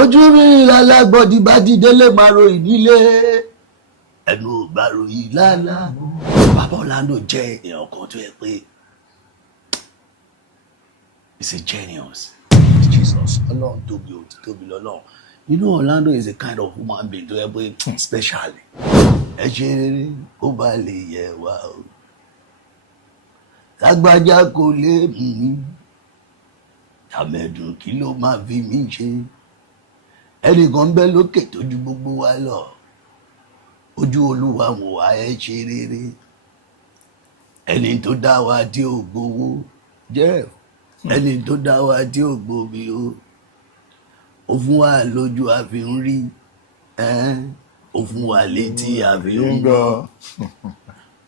ojú mi lálágbọ́dí bá ti délé máa ròyìn nílé ẹnu ò bá ròyìn lára mọ́. Bàbá Orlando jẹ́ èèyàn kan tó yẹ pé he's a genius. You know, Orlando is a kind of human being tó yẹ pé special. Ẹ ṣe ó bá lè yẹ wá o. Lágbájá kò lè mú àmẹ́dùn kí ló máa fi mí ṣe. Ẹnìkan bẹ́ lókè tó ju gbogbo wa lọ. Ojú Olúwa wò wá ẹ ṣe rere. Ẹni tó dá wa tí ò gbowó jẹ́ ẹni tó dá wa tí ò gbòmí o. Ó fún wa lójú àfi ń rí ó fún wa létí àfi ń gbọ́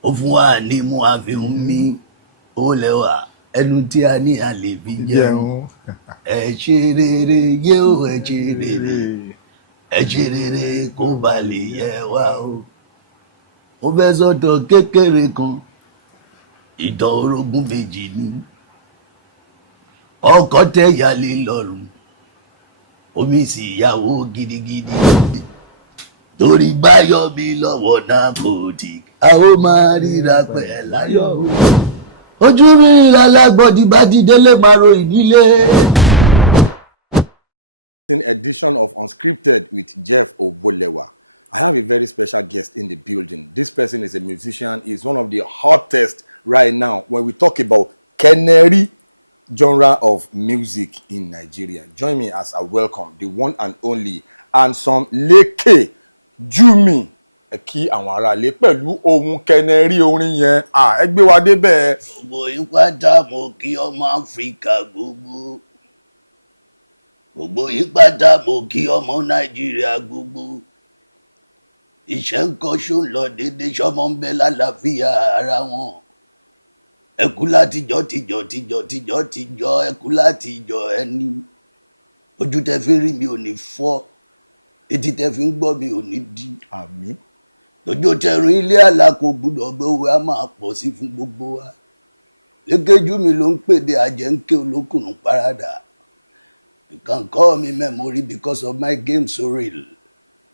ó fún wa nímú àfi ń mí ó lẹ́wà ẹnu tí a ní a lè fi jẹun. Ẹ ṣe rere yé o ẹ ṣe rere ẹ ṣe rere kó ba lè yẹ wá o. Mo fẹ́ sọ̀tọ̀ kékeré kan ìtàn orogún méjì ni ọkọ tẹ́ ìyálé lọ́rùn omi sì yàwó gidigidi torí báyọ̀ mi lọ́wọ́ náà kò tí a ó máa ríra pẹ̀ láyọ̀ o. Ojú mi lálágbọ́dí bá ti délé máa ròyìn nílé. Edition of Unscripted with Jeff Owolewa. I have a very special guest in the building. This person is a musician. He's one of the hottest right now when we talk about canary genre of music in Nigeria. Join me as I welcome the one and only handsome Leke Jummy. Kí àwọn ará lé pẹ̀lú ohun kẹnẹrí orin yẹn. Ẹ gbé wa débẹ̀. Gbogbo ìpátá mo kí ọmọ Áfíríkà gbogbo. Gbogbo ìpátá mo kí ọmọ Nàìjíríà gbogbo. Iṣẹ́ ń kọ́ ṣó ń lọ déédéé ṣọmọ ń bẹ lálàáfíà ara wọn. Ẹkú látijọ́ ẹkú látijọ́ ẹni. Ojú tẹ́ fi rí mi ò ní fọ́. Etí tẹ́ fi ń gbọ́ mi ò ní di. Àmín. Lójó tẹrun ilé àlàkò gbúdọ̀ gbé owó a máa pọ̀ sí fún gbogbo wa. Leke Jummy ló ń pèdè àjẹ́ńké olókùnrin parada. You can call me memory because of my game so real.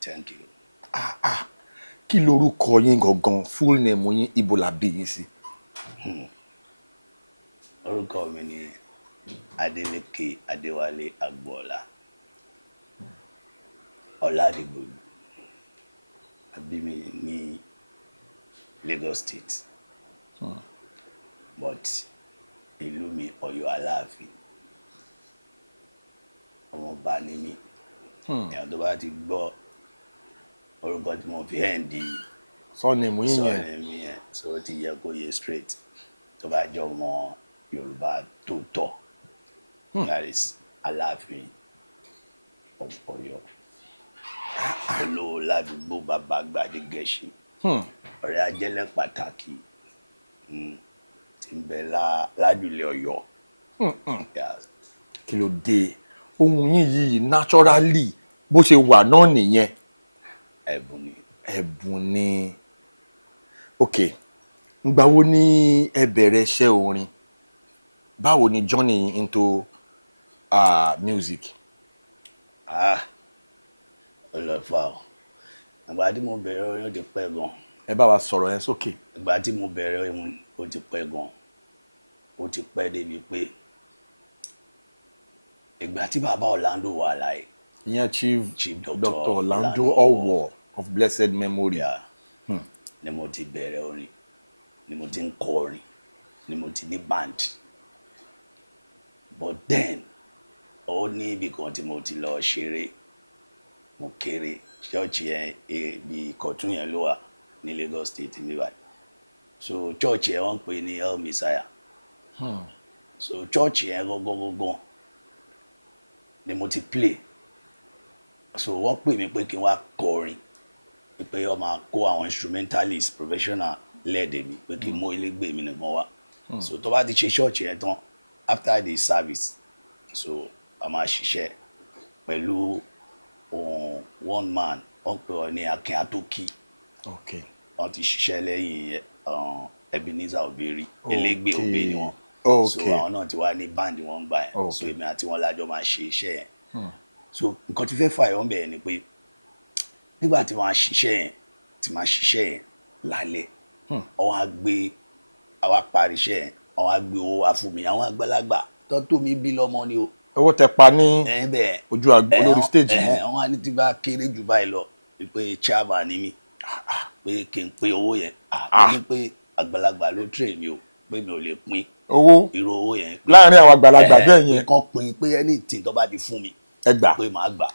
Thank you. Kí lorúkọ yín gangan, full name yín, ibo la bí yín sí? Orúkọ mi ni Adeleke Adéwálé Agboola Ọládìgbòlù. A bí mi ní Lagos State. But ìlú mi Ọ̀yọ́ Aláàfin. Ọmọọba ni mí. Èèyàn tó bá ti gbọ́ orúkọ tí mo fi hẹ́ǹdì Surname yín yẹn so ti yẹ kó yẹ straight tó bá jọ ọmọ Yorùbá tó tọ́. That is Aláàfin of Ọ̀yọ́. Olówó ládùúgbò bàbá gbàdé gẹ̀ẹ́sì. Ọ̀rẹ́ ajẹ́lẹ̀ pàtàkì tí ń bẹ lájùlé Ọ̀yọ́. Kí ló dé? Ohun yín yìí naturally bó ṣe wà náà nìyẹn. Ẹ̀bùn ni. Okay. Ìgbà wo ni ẹ bẹ̀rẹ̀ iṣẹ́ orin? Báwo ni journey into music? Ọlọ́fà o. Ìgbà tí mo bẹ̀rẹ̀ orin ó ti pẹ́ gan. Ẹ bá wa sọ̀rọ̀ yẹn sókè. Ìgbà tí mo bẹ̀rẹ̀ orin ó ti pẹ́ gan. Ó ti pẹ́ débi pé ìgbà tí bàbá Orlando wà láyé. Ìyẹn Chief Dr. Orlando Owoh of blessed memory. Ni mo ti bẹ̀rẹ̀ orin, ni mo ti ń kọ orin, ni mo ti ní band. But then ó ní ibì kan tí mo ti lọ ṣeré. Mo kéré chọ́ọ̀chì yẹn ibi Ìkọ̀tún yẹn ló wà ní Lagos State níbàyí. So chọ́ọ̀chì yẹn wọ́n pè ní El Messiah. So chọ́ọ̀chì yẹn gangan ni mo ti play. So wọ́n pè mí pé kí n wá kọ orin. Pé ó máa kó àwọn instrumentalist professional lẹ́ẹ̀dẹ̀ mi pé kí n mú ilé gbé mi nìkan wá. So tó bá ti ṣe chọ́ọ̀chì yẹn tán after the service so a máa ṣiṣẹ́ pẹ̀lú one man wọ́n pè ọ ní Akin Atókì. Wọ́n ti ṣiṣẹ́ lẹ́yìn Ebenezer Oberi elégbé òbí ni wọ́n. So àwọn náà ti wá ní band wọn gbà yẹn. So èmi àti wọn lájọ máa ṣe iṣẹ́ yẹn. so nǹkan tí fẹ́ fàyọ̀ ń bẹ̀ ni pé nígbà tí wọ́n á ṣiṣẹ́ yẹn lálẹ́ wọ́n á gbé àwa parí iṣẹ́ yẹn wọ́n á gbé owó wá fún mi àwọn àgbàlagbà tó mi bí lọ́mọ ni o. owó tẹ pa ní ojú àgbò lórí stage yìí. wọ́n á ní tí bá kéré jù báyìí lọ pé chairman ni mí pé kí n pín owó yẹn ní pé àgbàlagbà ló train mi o pé mi ò lè pín irú owó yẹn láàrin àwọn àgbàlagbà bẹ́ẹ̀ yẹn. kàn pín pé anything tó bá ti fún mi ẹ gbà pé màá gbà.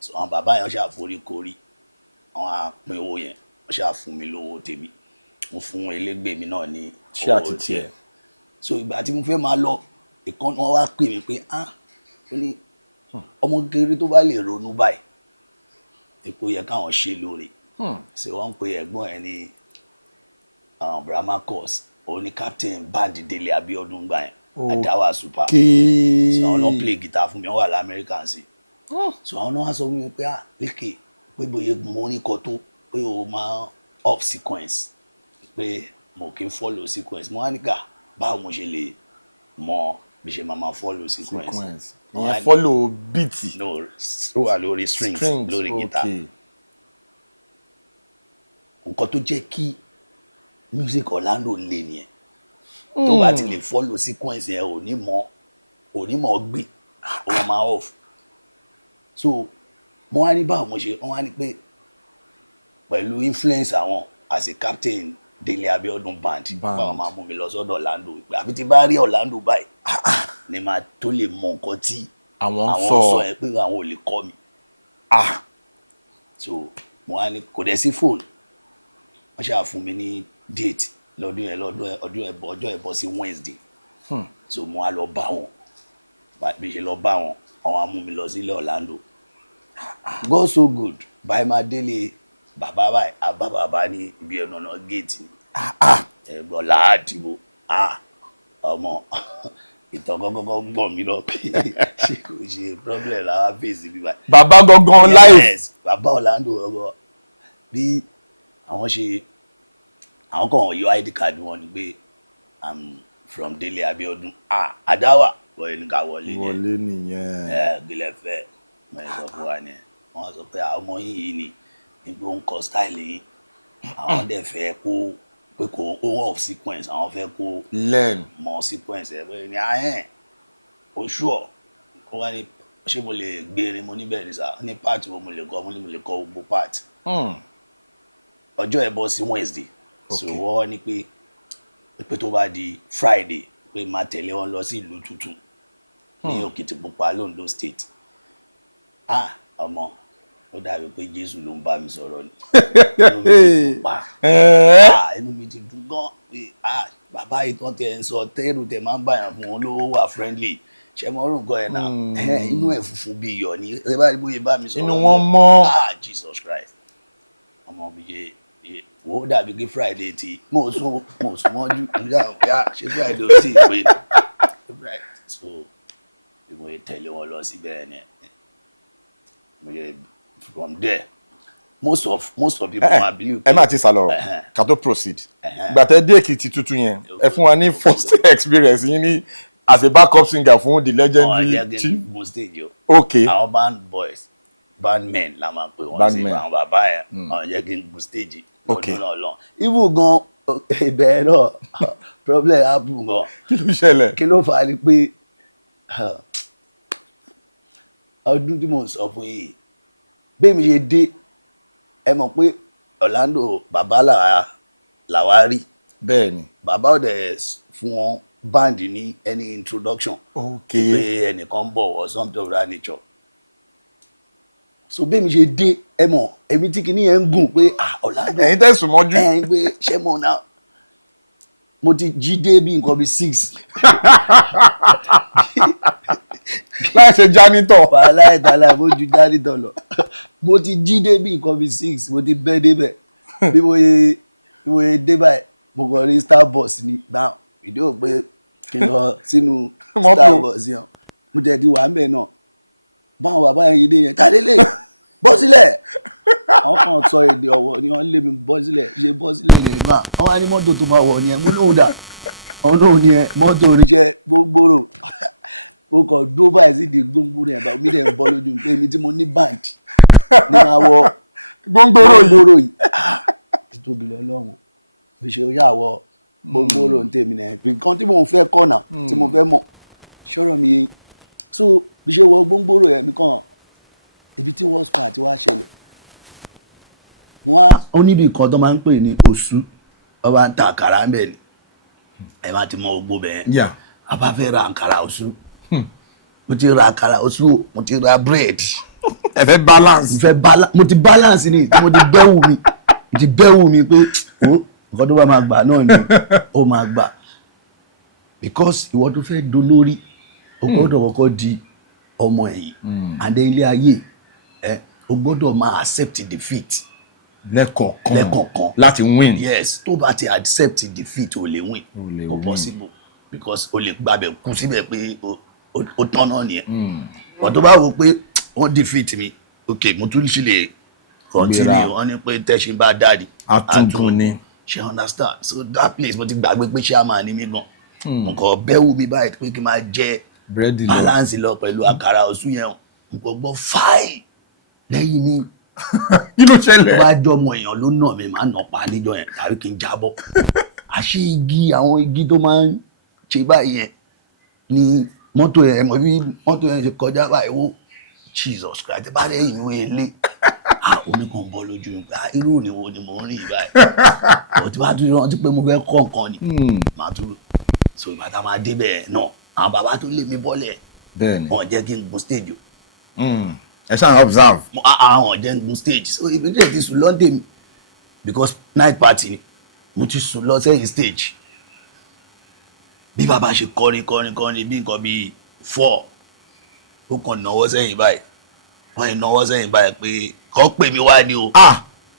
so àwọn bàbá yẹn ṣàforíkorí wọ́n á pín owó yẹn wọ́n ṣàfún mi lówó tèmi mo fún elégbè mi náà ní owó tiẹ̀. so ìgbà tí mo fẹ́ máa lọ ìkan wọn wá pè mí pé ó ní ọmọ kéré tó bá lè ronú báyìí epo yẹ káwọn ṣe lóore. ṣé wọ́n ń pe ẹ̀gbọ́n ẹ̀ ní Brahma course òun ni captain band Délé Abíọ́dún gbà yẹn Adáwà super. so àwọn náà play guitar fún mi wọ́n wà lamẹ́ríkà sí. so àwọn náà wá sọ fún mi pé Leke pé bóyá mo ní kọ tó pé o máa off sequence pé mo kì í follow sequence mo wá ní ká báwo mo ṣe lè mọ bí ṣe máa follow sequence. ìyẹn follow beat. no ó wà lórí strings lórí guitar. nǹkan tó jẹ́ kí music Orlando lè nìyẹn tó bá ti lè follow sequence yẹn ò ní mọ̀ gbé ó máa off. so mo wá ní báwo mo ṣe wọ́n wá ní pé pẹ̀lú influence àwọn as a captain Délé Abíọ́dún band báwọn máa mú mi lọ sọ́dọ̀ Orlando àbí tí bá rí Orlando báyìí ni máa tó lè mọ nǹkan tí àwọn sọ ẹ pé àwọn ò lè kọ́ mi. so mo wá ní kò dẹ̀ sí fóònù wọ́n ṣáà fún mi ní date ọjọ́ ẹ̀ bọ́ sí Wednesday. so mo wá lọ bá wọn bí ṣe lọ bá wọn àwọn á mú mi lọ sílẹ̀ Orlando. God so good báyìí máa délé bàbá báyìí àbá bàbá ní ibi ẹnu ọ̀nà géètì ẹ̀gbọ́n làádìbò ọmọ ìtàn kọ́kọ́ gbọ̀n mi lọ pé ṣe kò ṣe problem làwọn fèsì bí báyìí. bàbá gangan live. bàbá Orlando ọgọ bí àwọn kan yọ ID card wọn ni pé I'm from Délé Abíọ́dún Adáwà wọlé ní ká wọlé nìyẹn gbélé fẹ́ mọ̀ ẹ́ sọ fún wa ni wọ́n sọ pé ọmọ yìí ni níbi ó ń kọ style yìí àwọn dẹ̀ fẹ́ kó pé kó off sequence àwọn fẹ́ kó learn mọ sequence ẹ̀ bẹ́ẹ̀ ni ahẹ́n oṣù ọ̀ ó wá ní ṣé mo lè gbére mo níbẹ̀ ní sá ní part wo mo lè kọ mo lè kọ gbogbo part. ọjọ́ ẹ̀ bọ́ sí Wednesday so wọ́n ní pé tó bá di Friday pé máa tẹ̀lé wọn lọ sí ìlú tuntun ní Òkìtìpupa l'Ondo State. ọmọ ó dàbí pé Jésù ló ń bá mi sọ̀rọ̀ ni inú mi ti dùn pa inú mi ti dùn gan pé bàbá ìtàn tẹ ń sọ tẹ́rù tẹ máa ń báyàn fún wọn lówó wà friendly ṣe mọ orúkọ ẹ̀ náà inú ẹ̀ funfun bí iyọ̀ ni ẹ bá rí bóyá bá mi sọ̀rọ̀ inú wọn mọ́ Jesus Christ ọmọ mi yé wò ó dàbí pé Friday ti mo sún mọ́jú ìyá ọ̀gá ṣé Friday ò tí ì pé ni so mo yẹ tẹ̀lé wọn lọ síbẹ̀ ni from there most of people ma believe. ẹ máa ti sálọ ká tó proceed gbàtẹ́ dé Èkìtì tuntun yẹn ẹ fún wa ní first experience yín ní as a backup singer fún the legendary chief. okay àwọn band men la máa pè wọ́n sí àwọn bàbá yẹn àwọn jẹ́ kí n gun stage lọ́dún náà lọ. even gan ìbẹ̀rẹ̀ náà problem happen gan. kí ló ṣẹlẹ̀. kí ló fà á ni pé ọdún tí mo sọ fún yìí bẹ́ẹ̀ mi ṣe dé ẹ mọ̀ pé Orlando bàbá làwa rí. bẹ́ẹ̀ni. bàbá ọ̀dẹ̀ fún wọn band ní any introduction. okay. pé ẹnìkan bọ̀ or something of that nature. so bẹ́ẹ̀ mi ṣe dé ẹ mọ̀ èmi tí kìíní yẹn ń gùn pé Orlando. ẹ̀yin tẹ̀sùn mọ́jú. ẹ̀yin pé ṣé mo náà mo ti jí dé bí nǹkan bí 6. láì ṣe jánítọ̀. wàhálà ìtàlá mo ju jánítọ̀ lọ mo ti jí dé bí nǹkan bí 6 mo ti bẹ́ débẹ̀ bí mo yẹ dé báyìí mo kàn rí Starbucks ní now ìdí ò pé kí n lọ sínú Starbucks yẹn mo tẹ̀ ti wà ń bẹ̀ náà báwọn bàbá yẹn yìí dé yẹn tàdé lè bọ́ sílẹ̀ àwọn kan sọ èdè ọ̀wọ̀ ni wọ́n lé mi bọ́ sílẹ̀ ṣe bọ́ sílẹ̀ ní ìgbà wọ́n wá ní mọ́tò tó máa wọ̀ ni ẹ̀ mo náà dà wọ́n náà ní ẹ̀ mọ́tò oníṣẹ́ gbogbooro mo kàn dó báyìí sí di gbóngbóró yẹn báyìí mi dẹ̀ ń bọ́ lójú pé èmi tí mo ní band ní máa wọ gbóngbóró yìí títóbi lọ́lọ́run bí ṣe yà wọ gbóngbóró ń tèmi náà nǹkan tí mo fẹ́ kọ́ náà tí mo fẹ́ mọ̀ ṣọ́rọ̀ mi yẹn so bí ṣe wọ gbóngbóró yẹn mi kàn ibi tí worst part wá ṣẹlẹ̀ wọ́n á níbi kan tó máa ń pè ní Òṣù wọ́n bá ń ta àkàrà ń bẹ̀ ni ẹ má ti mọ gbogbo bẹ́ẹ̀ a bá fẹ́ ra àkàrà Òṣù mo ti ra àkàrà Òṣù mo ti ra bread ẹ fẹ́ balance mo ti balance ni mo ti bẹ́wù mi pé nǹkan tó bá máa gbà náà ni ó máa gbà because ìwọ tó fẹ́ dolórí o gbọ́dọ̀ kọ́kọ́ di ọmọ ẹ̀yìn and ilé ayé o gbọ́dọ̀ máa accept defeat lẹ́kọ̀ọ̀kan láti win. Yes, tó bá ti accept defeat o lè win. O possible because o lè gbàbẹ̀ kú síbẹ̀ pé o tán náà nìyẹn. Wọ́n tó bá wò pé wọ́n defeat mi ok mo tún ṣe lè continue wọ́n ní pé tẹ́sí bá dáàdi. Atúngún ni. She understand so that place mo ti gbàgbé pé chairman ni mí gan. Nǹkan bẹ́wù mi báyìí pé kí n máa jẹ balance lọ pẹ̀lú àkàrà Òṣù yẹn nǹkan gbọ́ fáì lẹ́yìn mi. Kí ló ṣẹlẹ̀? Wá jọ ọmọ èèyàn ló nà mí máa nà pa níjọ yẹn tàbí kí n jábọ́. Àṣé igi àwọn igi tó máa ń ṣe báyìí yẹn ni mọ́tò yẹn mo bí mọ́tò yẹn ṣe kọjá báyìí wó Jesus Christ bá lẹ́yìn ìwé yẹn lé oníkan bọ́ lójú nígbà irú òníwo ni mò ń rìn báyìí. Mo ti bá tún rántí pé mo fẹ́ kọ́ nǹkan ni màá tún so ìgbà tá a máa débẹ̀ náà àwọn bàbá tó lé mi bọ́lẹ̀ wọ́n jẹ́ kí n gun stage ẹ ṣáà observe. àwọn jẹ́ gun stage so ibi tí ẹ ti sùn lọ́dẹ̀ mi because night party mo ti sùn lọ sẹ́yìn stage bí bàbá ṣe kọrin bí nǹkan bíi 4 ó kàn náwó sẹ́yìn báyìí wọ́n yìí náwó sẹ́yìn báyìí pé kọ́ pè mí wá ní o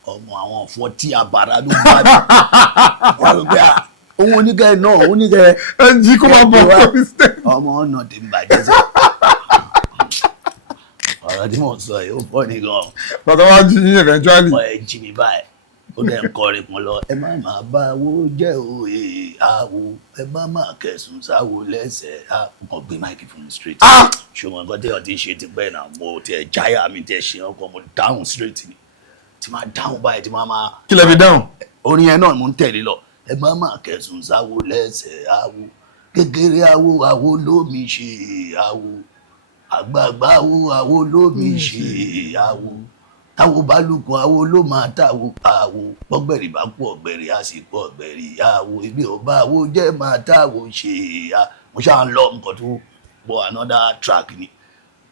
ọmọ àwọn 40 àbàrà ló gbà òun oníkẹ́ náà òun oníkẹ́ ẹ jí kó máa bọ̀ lórí stage. ọmọ ọ̀nà tèmi bàjẹ́ sí ọ̀rọ̀ tí mo sọ yìí ó pọ̀ ní gan. bàtà wá jí yín eventually. ọ̀ ẹ̀ jí mi báyìí ó lè kọrin kan lọ ẹ má máa bá wo jẹ́ òye àwo ẹ má máa kẹsùn sáwo lẹ́sẹ̀ àkàn gbé máìkì fún mi straight. ṣùgbọ́n nǹkan tí wọ́n ti ṣe ti pẹ́ náà mo ti ẹ̀ jáyà mi tẹ̀ ṣe ọkọ̀ mo dáhùn straight mi tí máa dáhùn báyìí tí máa. kí lẹ fi dáhùn. orin yẹn náà mo ń tẹ̀lé lọ ẹ má máa kẹsùn sáwo lẹ́sẹ̀ àwo kékeré àwo lómi ṣe àwo àgbààgbà àwo lómi ṣe àwo táwo bá lókun àwo ló máa táwo àwo gbọ́gbẹ̀rì bá kú ọ̀gbẹ̀rì á sì pọ̀ ọ̀gbẹ̀rì àwo ìgbé ọba àwo jẹ́ máa táwo ṣe mo ṣáà ń lọ nǹkan tó gbọ́ another track ni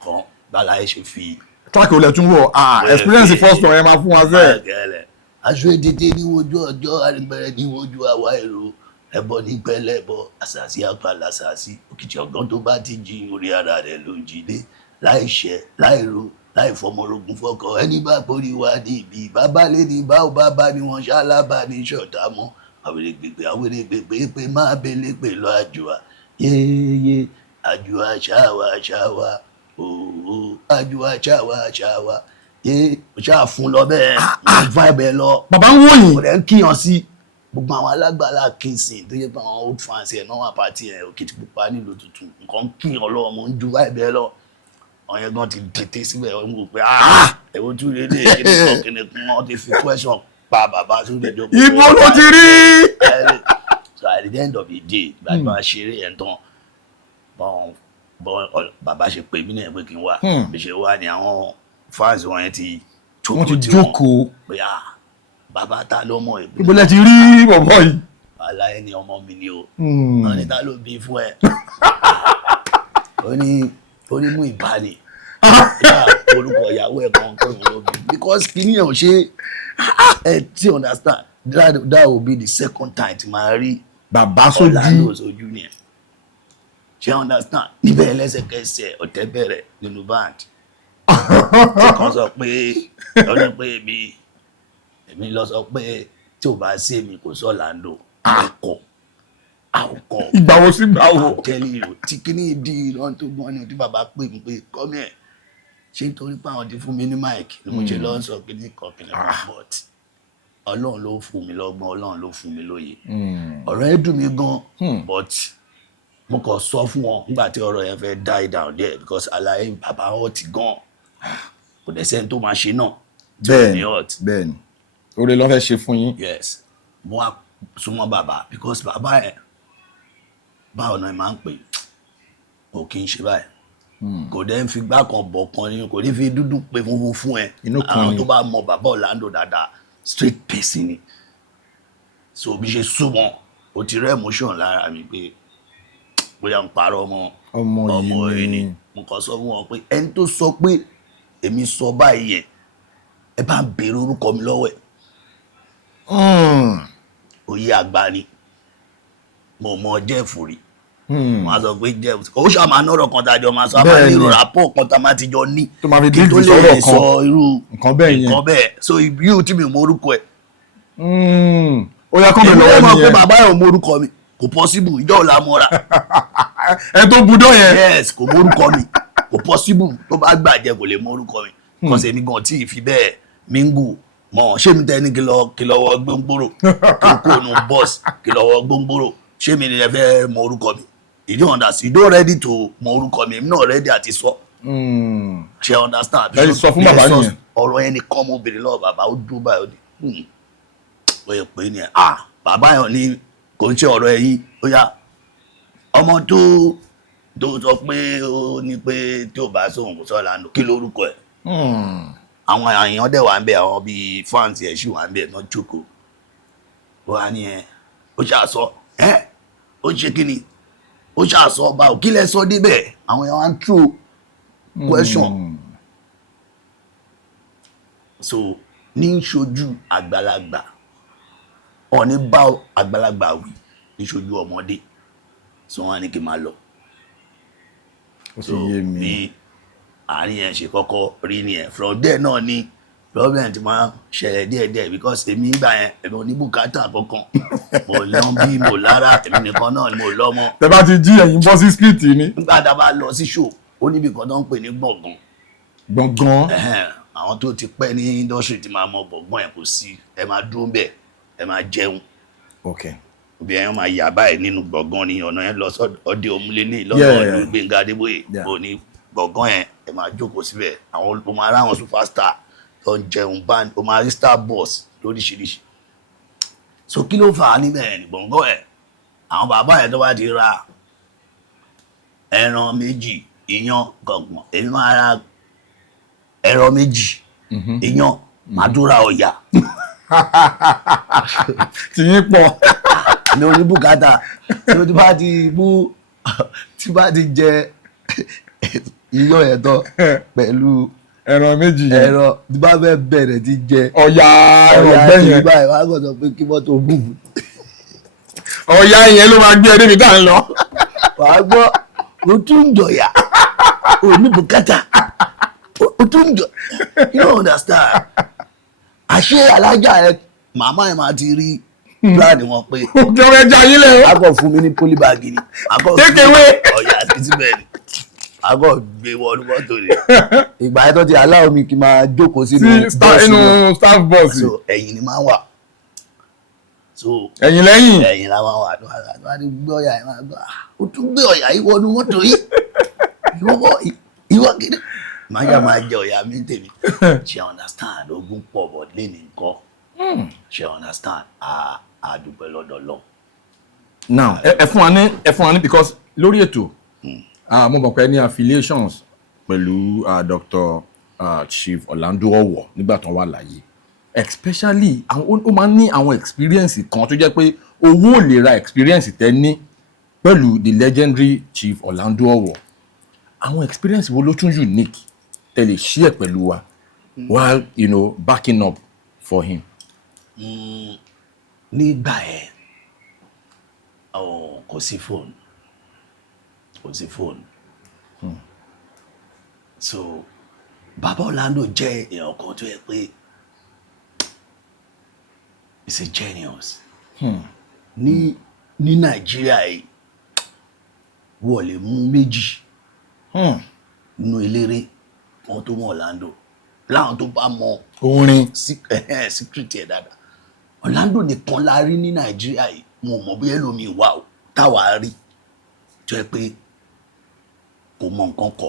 kan báláyé ṣe fi. track ò lè tún wọ̀ experience first one yẹn máa fún wa sẹ́ẹ̀. aṣọ ètètè ní wojú ọjọ́ àríbẹ̀rẹ̀ ní wojú àwa èrò ẹbọ ní pẹ̀lẹ́ ẹbọ àṣàṣì àpàlà àṣàṣì òkìtì ọgbọ́n tó bá ti jí orí ara rẹ̀ ló ń jíde láìṣẹ̀ láìro láì fọmọrogún fọkọ ẹni bá borí wa ní ibi bàbá lé ní báwo bàbá ni wọn ṣálábà ní ṣọ̀tá mọ́ àwòrègbègbè pé má bẹ̀lẹ̀ pẹ̀lú àjùwà yéyé àjùwà ṣáwà òwò àjùwà ṣáwà yé ṣáà fún lọ bẹ́ẹ̀ vibe lọ. bàbá ń wòyìn. kò lè kíyàn sí gbogbo àwọn alágbàlá kìnsìn tó yẹ pé àwọn old fans ẹ̀ náà wà pàtì ẹ̀ Òkìtìpupa nílùú tuntun nǹkan kíyàn lọ́wọ́ mo ń ju vibe lọ ọ̀yẹ́ gan ti dètè sílẹ̀ ọ̀hún wò pé ẹ̀wọ̀n tún lè ní ìpínlẹ̀ kún wọn ti fi question pa bàbá tó gbẹjọ. ibo ló ti rí. so at the end of the day gbàgbọ́ àṣírí ẹ̀ tán bàbá ṣe pè mí náà pé kí n wá bí ṣe wá ní àwọn fans wọn yẹn ti jókòó. bàbá ta ló mọ̀ ìgbé. ibo lẹ ti rí bọ̀bọ̀ yìí. wàhálà ẹni ọmọ mi ni o wọn ní ta ló bí fún ẹ. ó ní mú ìbálẹ̀ orúkọ ìyàwó ẹ̀ kan kọ́ ọ̀rọ̀ because kìíní ò ṣe ẹ ti understand that will be the second time tí máa rí bàbá sójú nìyẹn ṣe understand níbẹ̀ lẹ́sẹ̀kẹsẹ̀ ọ̀tẹ̀ bẹ̀rẹ̀ nínú band lọ sọ pé èmi lọ sọ pé tí ò bá sí èmi kò sọ Orlando àkọ́ ìgbàwo sí ìgbàwo. tẹ́lẹ̀ yóò tí kíní di wọ́n tó gbọ́n náà tí bàbá pè mí pé kọ́mí ẹ̀ ṣé nítorí pé àwọn ti fún mi ní mic mo ṣe lọ sọ kíní kọ̀ọ̀kan but Ọlọ́run ló fún mi lọ́gbọ́n Ọlọ́run ló fún mi lóye ọ̀rọ̀ ẹ̀ dùn mí gan but mo kàn sọ fún wọn nígbà tí ọ̀rọ̀ yẹn fẹ́ die down there because àlàyé bàbá wọn ti gan kò dẹ̀ sẹ́ni tó máa ṣe náà. Bẹ́ẹ̀ni oore ló fẹ́ ṣe fún yín. Yes mo wá súnmọ́ bàbá because bàbá ẹ̀ báwo náà máa ń pè kò kí n ṣe báyìí kò dẹ̀ ń fi gbá kan bọ̀ kan nínú kò ní fi dúdú pé funfun fún ẹ inú kan ni àwọn tó bá mọ bàbá Orlando dáadáa straight pace ni so bí ṣe súnmọ́ o ti rẹ́ emotion lára mi pé bóyá ń parọ́ ọmọ yìí ni mo kàn sọ fún wọn pé ẹni tó sọ pé èmi sọ báyìí yẹn ẹ bá ń béèrè orúkọ mi lọ́wọ́ ẹ̀ oyè àgbà ni mo mọ Jeff rí wọn sọ pé Jeff ó ṣàmà nọ̀rọ̀ kan tájọ máa sọ àwọn ìrò rapport kan tá máa ti jọ ní tó máa fi líìgì sọ̀rọ̀ kan nǹkan bẹ́ẹ̀ yẹn nǹkan bẹ́ẹ̀ so yóò tí mi mọ orúkọ ẹ̀ ó yá kọ́ńbìrì lọ́wọ́ ẹni yẹn bàbá yẹn ò mọ orúkọ mi kò possible ìjọ ò la mọ́ra ẹ tó budọ́ yẹn yes kò mọ orúkọ mi kò possible tó bá gbàjẹ́ kò lè mọ orúkọ mi wọ́n ṣe ní gan tí ì fi bẹ́ẹ̀ mingu mọ̀ ṣé mi tẹ́ ní kí lọ́wọ́ gbóngbòrò kí kò nù bọ́ọ̀sì kí lọ́wọ́ gbóngbòrò ṣé mi ni ẹ fẹ́ mọ orúkọ mi you don't understand you don't ready to mọ orúkọ mi èmi náà ready àti sọ ṣe understand. lẹ́yìn sọ fún bàbá nìyẹn. ọ̀rọ̀ ẹni kan mo bèrè lọ́wọ́ bàbá ó dúró báyìí ó yẹ pé ní bàbá yẹn ní kò ń ṣe ọ̀rọ̀ ẹ̀yìn ó yá ọmọ tó sọ pé ó ní pé tí ò bá sóhun kò sọ lánàá kí lórúkọ ẹ̀ àwọn èèyàn dẹ̀ wà ń bẹ àwọn bíi fáǹtì ẹ̀ sì wà ń bẹ tán jókòó ó wà ní ó ṣàṣọ ó ṣe kí ni ó ṣàṣọ ọba ò kí lẹ sọ débẹ̀ àwọn èèyàn á ń true question so ní ṣojú àgbàlagbà wọn ní bá àgbàlagbà wí ní ṣojú ọmọdé tí wọn á ní kí n máa lọ. ó ti yé mi. bí àárín yẹn ṣe kọ́kọ́ rí nìyẹn from there náà ni problem ti máa ṣẹlẹ̀ díẹ̀díẹ̀ because èmi gbà yẹn èmi ò ní bùkátà kankan mo lọ bí mo lára èmi nìkan náà ni mo lọ mọ́. tẹ bá ti jí ẹ̀yin bọ́ sí street ni. nígbà tá a bá lọ sí show ó níbi kan tó ń pè ní gbọ̀ngàn. gbọ̀ngàn. àwọn tó ti pẹ́ ní industry ti máa mọ gbọ̀ngàn yẹn kò sí ẹ máa dúró bẹ́ẹ̀ ẹ máa jẹun. ok. bí ẹ máa yà báyìí nínú gbọ̀ngàn ni ọ̀nà yẹn lọ sọ́dẹ̀ òmùlélẹ̀ lọ́wọ́ Gbénga Adébóyè ní gbọ̀ngàn yẹn ẹ máa jókòó síbẹ̀ àwọn o máa ráwọn superstar tó ń jẹun band o máa rí star boss lóríṣiríṣi. so kí ló fà á níbẹ̀ yẹn ní gbọ̀ngàn yẹn àwọn bàbá yẹn tó bá ti ra ẹran méjì iyán gbọ̀ngàn èmi máa ra ẹran méjì iyán máa dúra ọ̀yà. tí yín pọ̀. ní oníbùkátà tí bá ti jẹ iyán yẹn tán pẹ̀lú ẹran méjì yẹn ẹran tí bá fẹ́ bẹ̀rẹ̀ ti jẹ ọ̀yà ẹran ọ̀gbẹ́ yẹn báyìí wàá kàn sọ pé kí wọ́n tó bù. ọ̀yà yẹn ló máa gbé ẹ débi tá à ń lọ. wàá gbọ́ o tún ń jọ̀yà oníbùkátà o tún ń jọ you don't understand. àṣé alájà ẹ màmá ẹ máa ti rí pílánì wọn pé òkè ọ̀rẹ́ ẹja yín lẹ̀ o. akọ fún mi ní pólíbàgì ni take away. ọ̀yà títí bẹ́ẹ̀ ni akọ gbé wọnú mọ́tò rẹ̀ ìgbà yẹn tó ti aláwọ̀ mi kì í máa jókòó sí inú staff box. ẹ̀yìn ni máa wà ẹ̀yìn lẹ́yìn. ẹ̀yìn la máa wà láti gbé ọ̀yà yẹn máa gbà ó tún gbé ọ̀yà yìí wọnú mọ́tò yìí lọ́wọ́ ìwọ gidi máa jẹ ọ̀yà mi tèmi ṣe understand ogun pọ̀ bọ̀ lé ní nǹkan ṣe understand àdúgbò lọ́dọ̀ lọ. now ẹ fún wa ní because lórí ètò mo mọ̀ pé ní affiliations pẹ̀lú Dr. Chief Orlando Owoh nígbà tó wà láyé especially ó máa ń ní àwọn experience kan tó jẹ́ pé owó ò lè ra experience tẹ́ ní pẹ̀lú the legendary Chief Orlando Owoh àwọn experience wo ló tún unique tẹ́ lè share pẹ̀lú wa while backing up for him. nígbà yẹn kò sí fóònù so bàbá Orlando jẹ́ èèyàn kan tó yẹ pé he's a genius ní Nàìjíríà yìí wọ́n lè mú méjì nínú eléré kan tó mọ Orlando láwọn tó bá mọ orin síkìtì ẹ̀ dáadáa Orlando nìkan la rí ní Nàìjíríà yìí mo mọ̀ bí ẹlòmíì wà ó táwa rí jẹ́ pé kò mọ nǹkan kọ.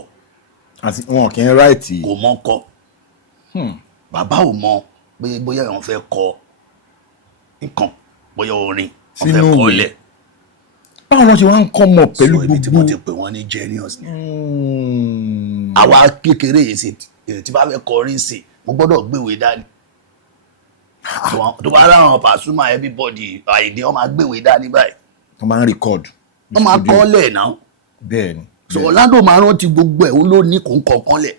àti wọn kì í ráìtì. kò mọ kọ. bàbá ò mọ pé bóyá òun fẹ́ kọ nǹkan bóyá orin sínú ìwé. báwo ló ṣe wá ń kọ́ mọ̀ pẹ̀lú gbogbo. so ti pè wọ́n ní genius. àwa kékeré yìí sì tí bá fẹ́ kọrin sí mo gbọ́dọ̀ gbéwèé dání. tó bá ráwọn Pasuma everybody àyèké wọn máa gbéwèé dání báyìí. wọ́n máa ń record. wọ́n máa kọ́lẹ̀ náà. bẹ́ẹ̀ni. so Orlando máa rántí gbogbo ẹ̀ òun ló ní kò ń kọ̀ọ̀kan lẹ̀.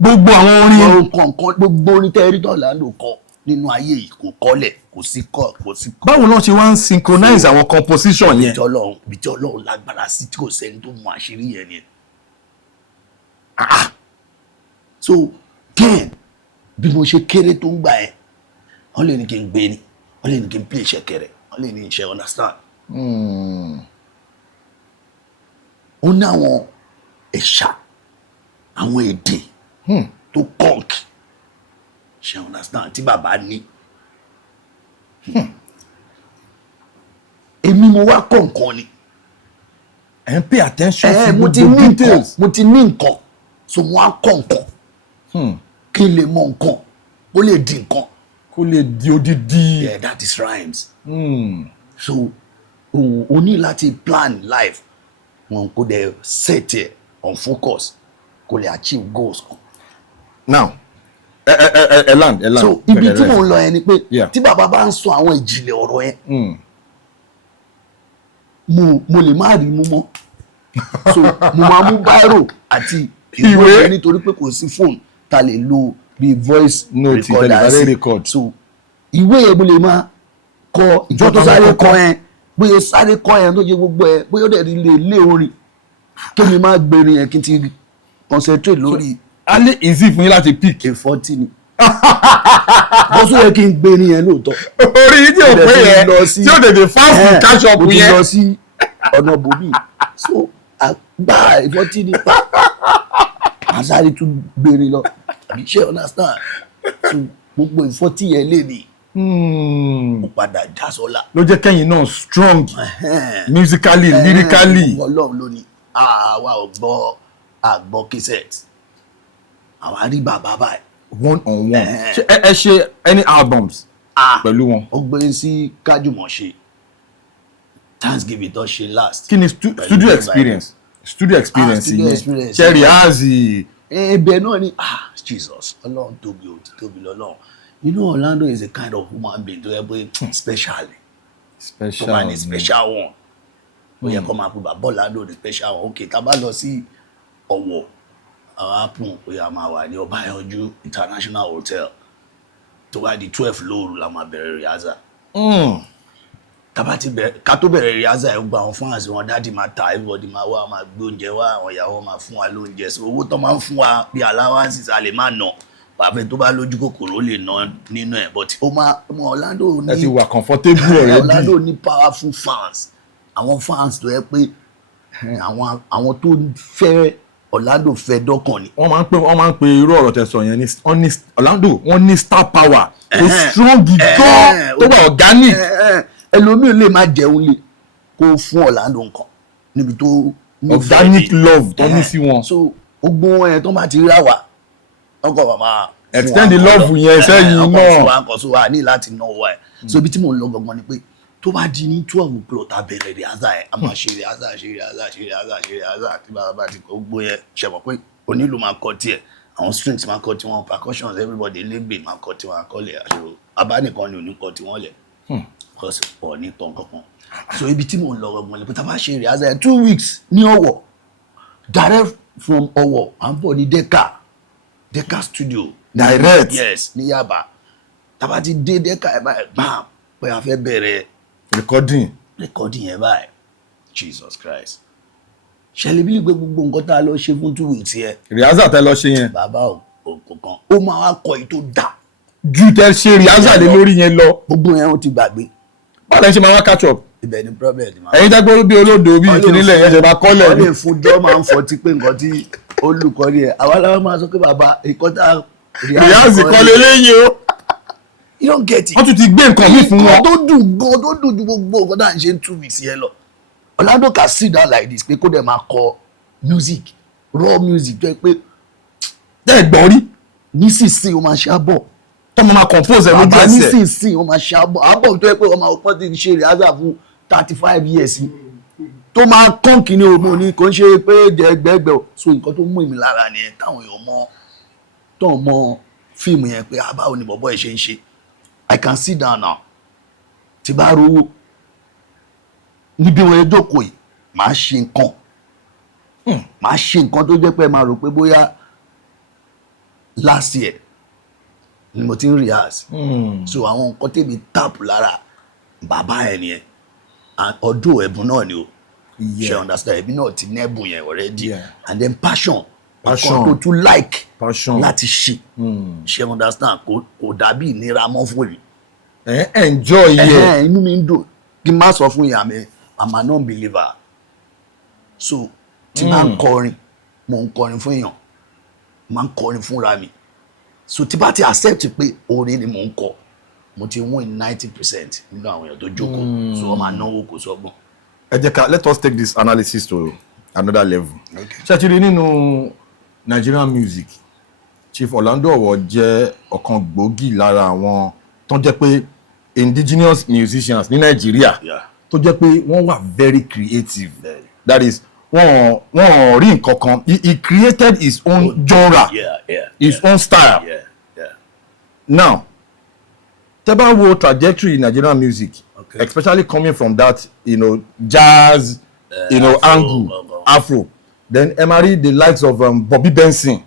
gbogbo àwọn orin. kọ̀ọ̀kan gbogbo orin tẹ́rí tó Orlando kọ nínú ayé yìí kò kọ́lẹ̀ kò sí kọ́. báwo ló ṣe wá ń synchronize àwọn composition yẹn. ibi tí Ọlọ́run lágbára sí tí kò sẹ́ni tó mú àṣírí yẹn ni. so then bí mo ṣe kéré tó ń gbà ẹ́ wọ́n lè ní kí n gbé ni wọ́n lè ní kí n play ṣẹ̀kẹ̀rẹ̀ wọ́n lè ní ṣe understand. ó ní àwọn ẹ̀ṣà àwọn èdè tó kọ̀ǹkì ṣe understand tí bàbá ní. èmi mo wá kọ̀ǹkan ni. ẹ̀ ń pay attention sí gbogbo details. mo ti ní nǹkan so mo wá kọ̀ǹkan kí n lè mọ nǹkan ó lè di nǹkan. kó lè di odidi. yeah, that is rhymes. so o ní láti plan life wọn kò lè set it on focus kò lè achieve goals. now land. so ibi tí mo ń lọ ẹni pé tí bàbá bá ń sọ àwọn ìjìnlẹ̀ ọ̀rọ̀ yẹn mo lè má rí mú mọ́ so mo máa mú báírò àti ìwé nítorí pé kò sí fóònù ta lè lo bí voice note tẹlifíṣàn record. so ìwé yẹn mo lè máa kọ jọ́ta wọn kọ́kọ́ yẹn bóyá sáré kọ yẹn tó ṣe gbogbo ẹ bóyá ó dẹ̀ lè lé orin kí ni máa gbèrè yẹn kí n ti concentrate lórí. alẹ́ easy fún yín láti pick. A40 ni wọ́n sọ yẹ kí n gbé ní yẹn lóòótọ́. orí yìí tí o pé yẹn tí o tètè fast catch up yẹn. mo lọ sí ọ̀nà bòbí so bá A40 ní àsáré tún gbére lọ ṣe understand so gbogbo A40 yẹn lè ní. mo padà já sọ́la. ló jẹ́ kẹ́yìn náà strong musically lyrically. Ọlọ́run ló ní àwa ò gbọ́ cassette àwa rí bàbá báyìí. one on one. ẹ ṣe any albums pẹ̀lú wọn. ọgbẹ́ sí kájùmọ̀ ṣe Thanksgiving tó ṣe last. kí ni studio experience yẹn ṣe rehearse. ẹ̀bẹ̀ náà ni Jesus Ọlọ́run tóbi lọ́nà you know Orlando is a kind of human being tó yẹ pé special ni special one ó yẹ kó máa pè bàbá Orlando the special one ok tá a bá lọ sí Ọ̀wọ̀ àwọn apun òyà máa wà ní Ọbáyanjú International Hotel tó wá di 12 lóru la máa bẹ̀rẹ̀ rehearsal. ká tó bẹ̀rẹ̀ rehearsal ẹ̀ gba àwọn fans wọn dáàdì máa ta everybody máa wá máa gbé oúnjẹ wá àwọn ìyàwó máa fún wa lóúnjẹ sí owó tó máa ń fún wa bí allowances a lè máa ná bàbá tó bá lójú kòkòrò ó lè ná nínú ẹ̀ but ó máa ọmọ Orlando ní. ẹ ti wà comfortable already. Orlando ní powerful fans àwọn fans tó yẹ pé àwọn tó fẹ́ Orlando fẹ́ dọ́kàn ni. wọ́n máa ń pe irú ọ̀rọ̀ tẹ́ sọ yẹn ní Orlando wọ́n ní star power tó strong gan tó wà organic. ẹlòmíì lè má jẹun lè kó fún Orlando nǹkan níbi tó. organic love tó ní sí wọn. so ogun wọn yẹn tó bá ti rà wá ọkọ bàbá. extend the love yẹn sẹ́yìn náà. ọkọ tó wà ní láti ná owó ẹ̀. so ibi tí mò ń lọ gangan ni pé tó bá di ní 12 o'clock ta bẹ̀rẹ̀ rehearsal ẹ̀ a máa ṣe rehearsal tí bàbá ti kọ́ gbó yẹn ṣe mọ̀ pé onílù máa kọ tiẹ̀ àwọn strings máa kọ tiwọn percussions everybody lẹ́gbẹ̀ẹ́ máa kọ tiwọn akọ́lẹ̀ so bàbá nìkan ni òní kọ tiwọn lẹ̀ cause ọ̀ ní tán kankan so ibi tí mò ń lọ gangan ni pé tá a bá ṣe rehearsal ẹ̀ 2 weeks ní Ọ̀wọ̀ direct from Ọ̀wọ̀ à ń bọ̀ ní Decca studio direct yes ní Yaba tá a bá ti dé Decca ẹ̀ báyìí bam pé a fẹ́ bẹ̀rẹ̀ recording yẹn báyìí Jesus Christ ṣẹlẹ̀ bí gbé gbogbo nǹkan tá a lọ ṣe fún 2 weeks yẹn. rehearsal tẹ lọ ṣe yẹn. bàbá òkú kan ó máa wá kọ èyí tó dà. ju tẹ ṣe rehearsal lé lórí yẹn lọ. gbogbo yẹn ó ti gbàgbé. báwo lẹ ṣe máa wá catch up. ibẹ̀ ni problem. ẹ̀yin dágbó bí olódo bí kìnìlẹ̀ yẹn ṣe máa kọ́lẹ̀ ni. wọ́n lè fún jọ́ máa ń fọtí pé nǹkan tí olùkọ́ ni ẹ̀ àwọn aláwọ̀ máa sọ pé bàbá ìkọ́ta. rehearsal kọ́ lé léyìn o. you don't get it. wọ́n tún ti gbé nǹkan míì fún wọn. tó dùn ju gbogbo nǹkan tá à ń ṣe 2 weeks yẹn lọ. Orlando can sit down like this pé kó dẹ̀ máa kọ music raw music ẹ pé tẹ́ ẹ̀ gbọ́ rí nísinsìnyí ó máa ṣe àbọ̀ tọ́mọ máa compose ẹ̀ lójú ẹsẹ̀ nísinsìnyí ó máa ṣe àbọ̀ tó yẹ pé ọmọ ọpọ́n ti ṣe rìhásà fún 35 years tó máa kán kìíní òmò ní kò ń ṣe pé ẹgbẹ́gbẹ́ so nǹkan tó mú èmi lára nìyẹn táwọn èèyàn mọ tó mọ fíìmù yẹn pé báwo ni bọ̀bọ́ ẹ̀ ṣe ń ṣe I can sit down now tí bá rówó níbi wọn yẹn jókòó yìí màá ṣe nǹkan tó jẹ́ pé máa rò pé bóyá last year ni mo ti ń rehearse so àwọn nǹkan tèmi tap lára bàbá ẹ̀ nìyẹn ọdún ẹ̀bùn náà ni o ṣe understand ẹ̀bùn náà ti nẹ́bùn yẹn already and then passion kò tún like láti ṣe ṣe understand kò dàbí ìnira mọ́ fún mi. Enjoy yẹ inú mi ń dùn kí n má sọ fún yàrá mi I'm a non-believer so tí máa ń kọrin mo ń kọrin fún èèyàn máa ń kọrin fúnra mi so tí bá ti accept pé orin ni mo ń kọ mo ti win 90% nínú àwọn èèyàn tó jókòó so ọmọ ànáwó kò sọgbọ́n. ẹ jẹ́ ká let us take this analysis to another level. ṣé ti rí nínú Nigerian music Chief Orlando Owoh jẹ́ ọ̀kan gbòógì lára àwọn tó jẹ́ pé indigenous musicians ní Nàìjíríà tó jẹ́ pé wọ́n wà very creative that is wọ́n rí nǹkan kan he created his own genre his own style now tẹ́ bá wo trajectory in Nigerian music especially coming from that jazz angle Afro then ẹ máa rí the likes of Bobby Benson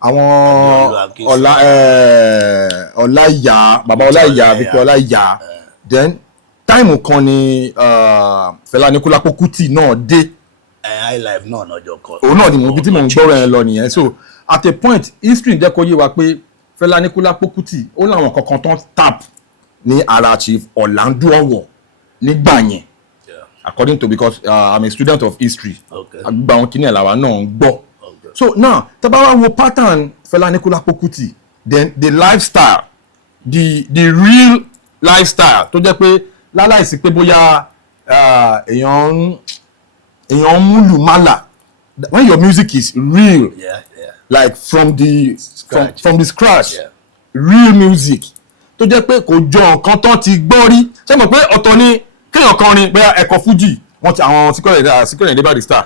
àwọn Ọláìyá baba Ọláìyá Victor Ọláìyá then time kan ni Fẹlá Aníkúlápó Kútì náà dé òun náà ni mo bí tí mò ń gbọ́rọ̀ yẹn lọ nìyẹn so at a point history jẹ́ kó yé wa pé Fẹlá Aníkúlápó Kútì ó láwọn kankan tán tap ní ara Chief Orlando Owoh nígbà yẹn according to because I'm a student of history àgbà àwọn kìnìún làwa náà ń gbọ́ so now tá bá wá wo pattern Fẹlá Aníkúlápó Kútì then the lifestyle the real lifestyle tó jẹ́ pé láláìsí pé bóyá èèyàn múlù málà when your music is real like from the scratch real music tó jẹ́ pé kò jọ nǹkan tán ti gbọ́ rí ṣé mọ̀ pé ọ̀tọ̀ ni kéèyàn kọrin bóyá ẹ̀kọ́ fújì wọ́n ti àwọn Síkírù Àyìndé Barrister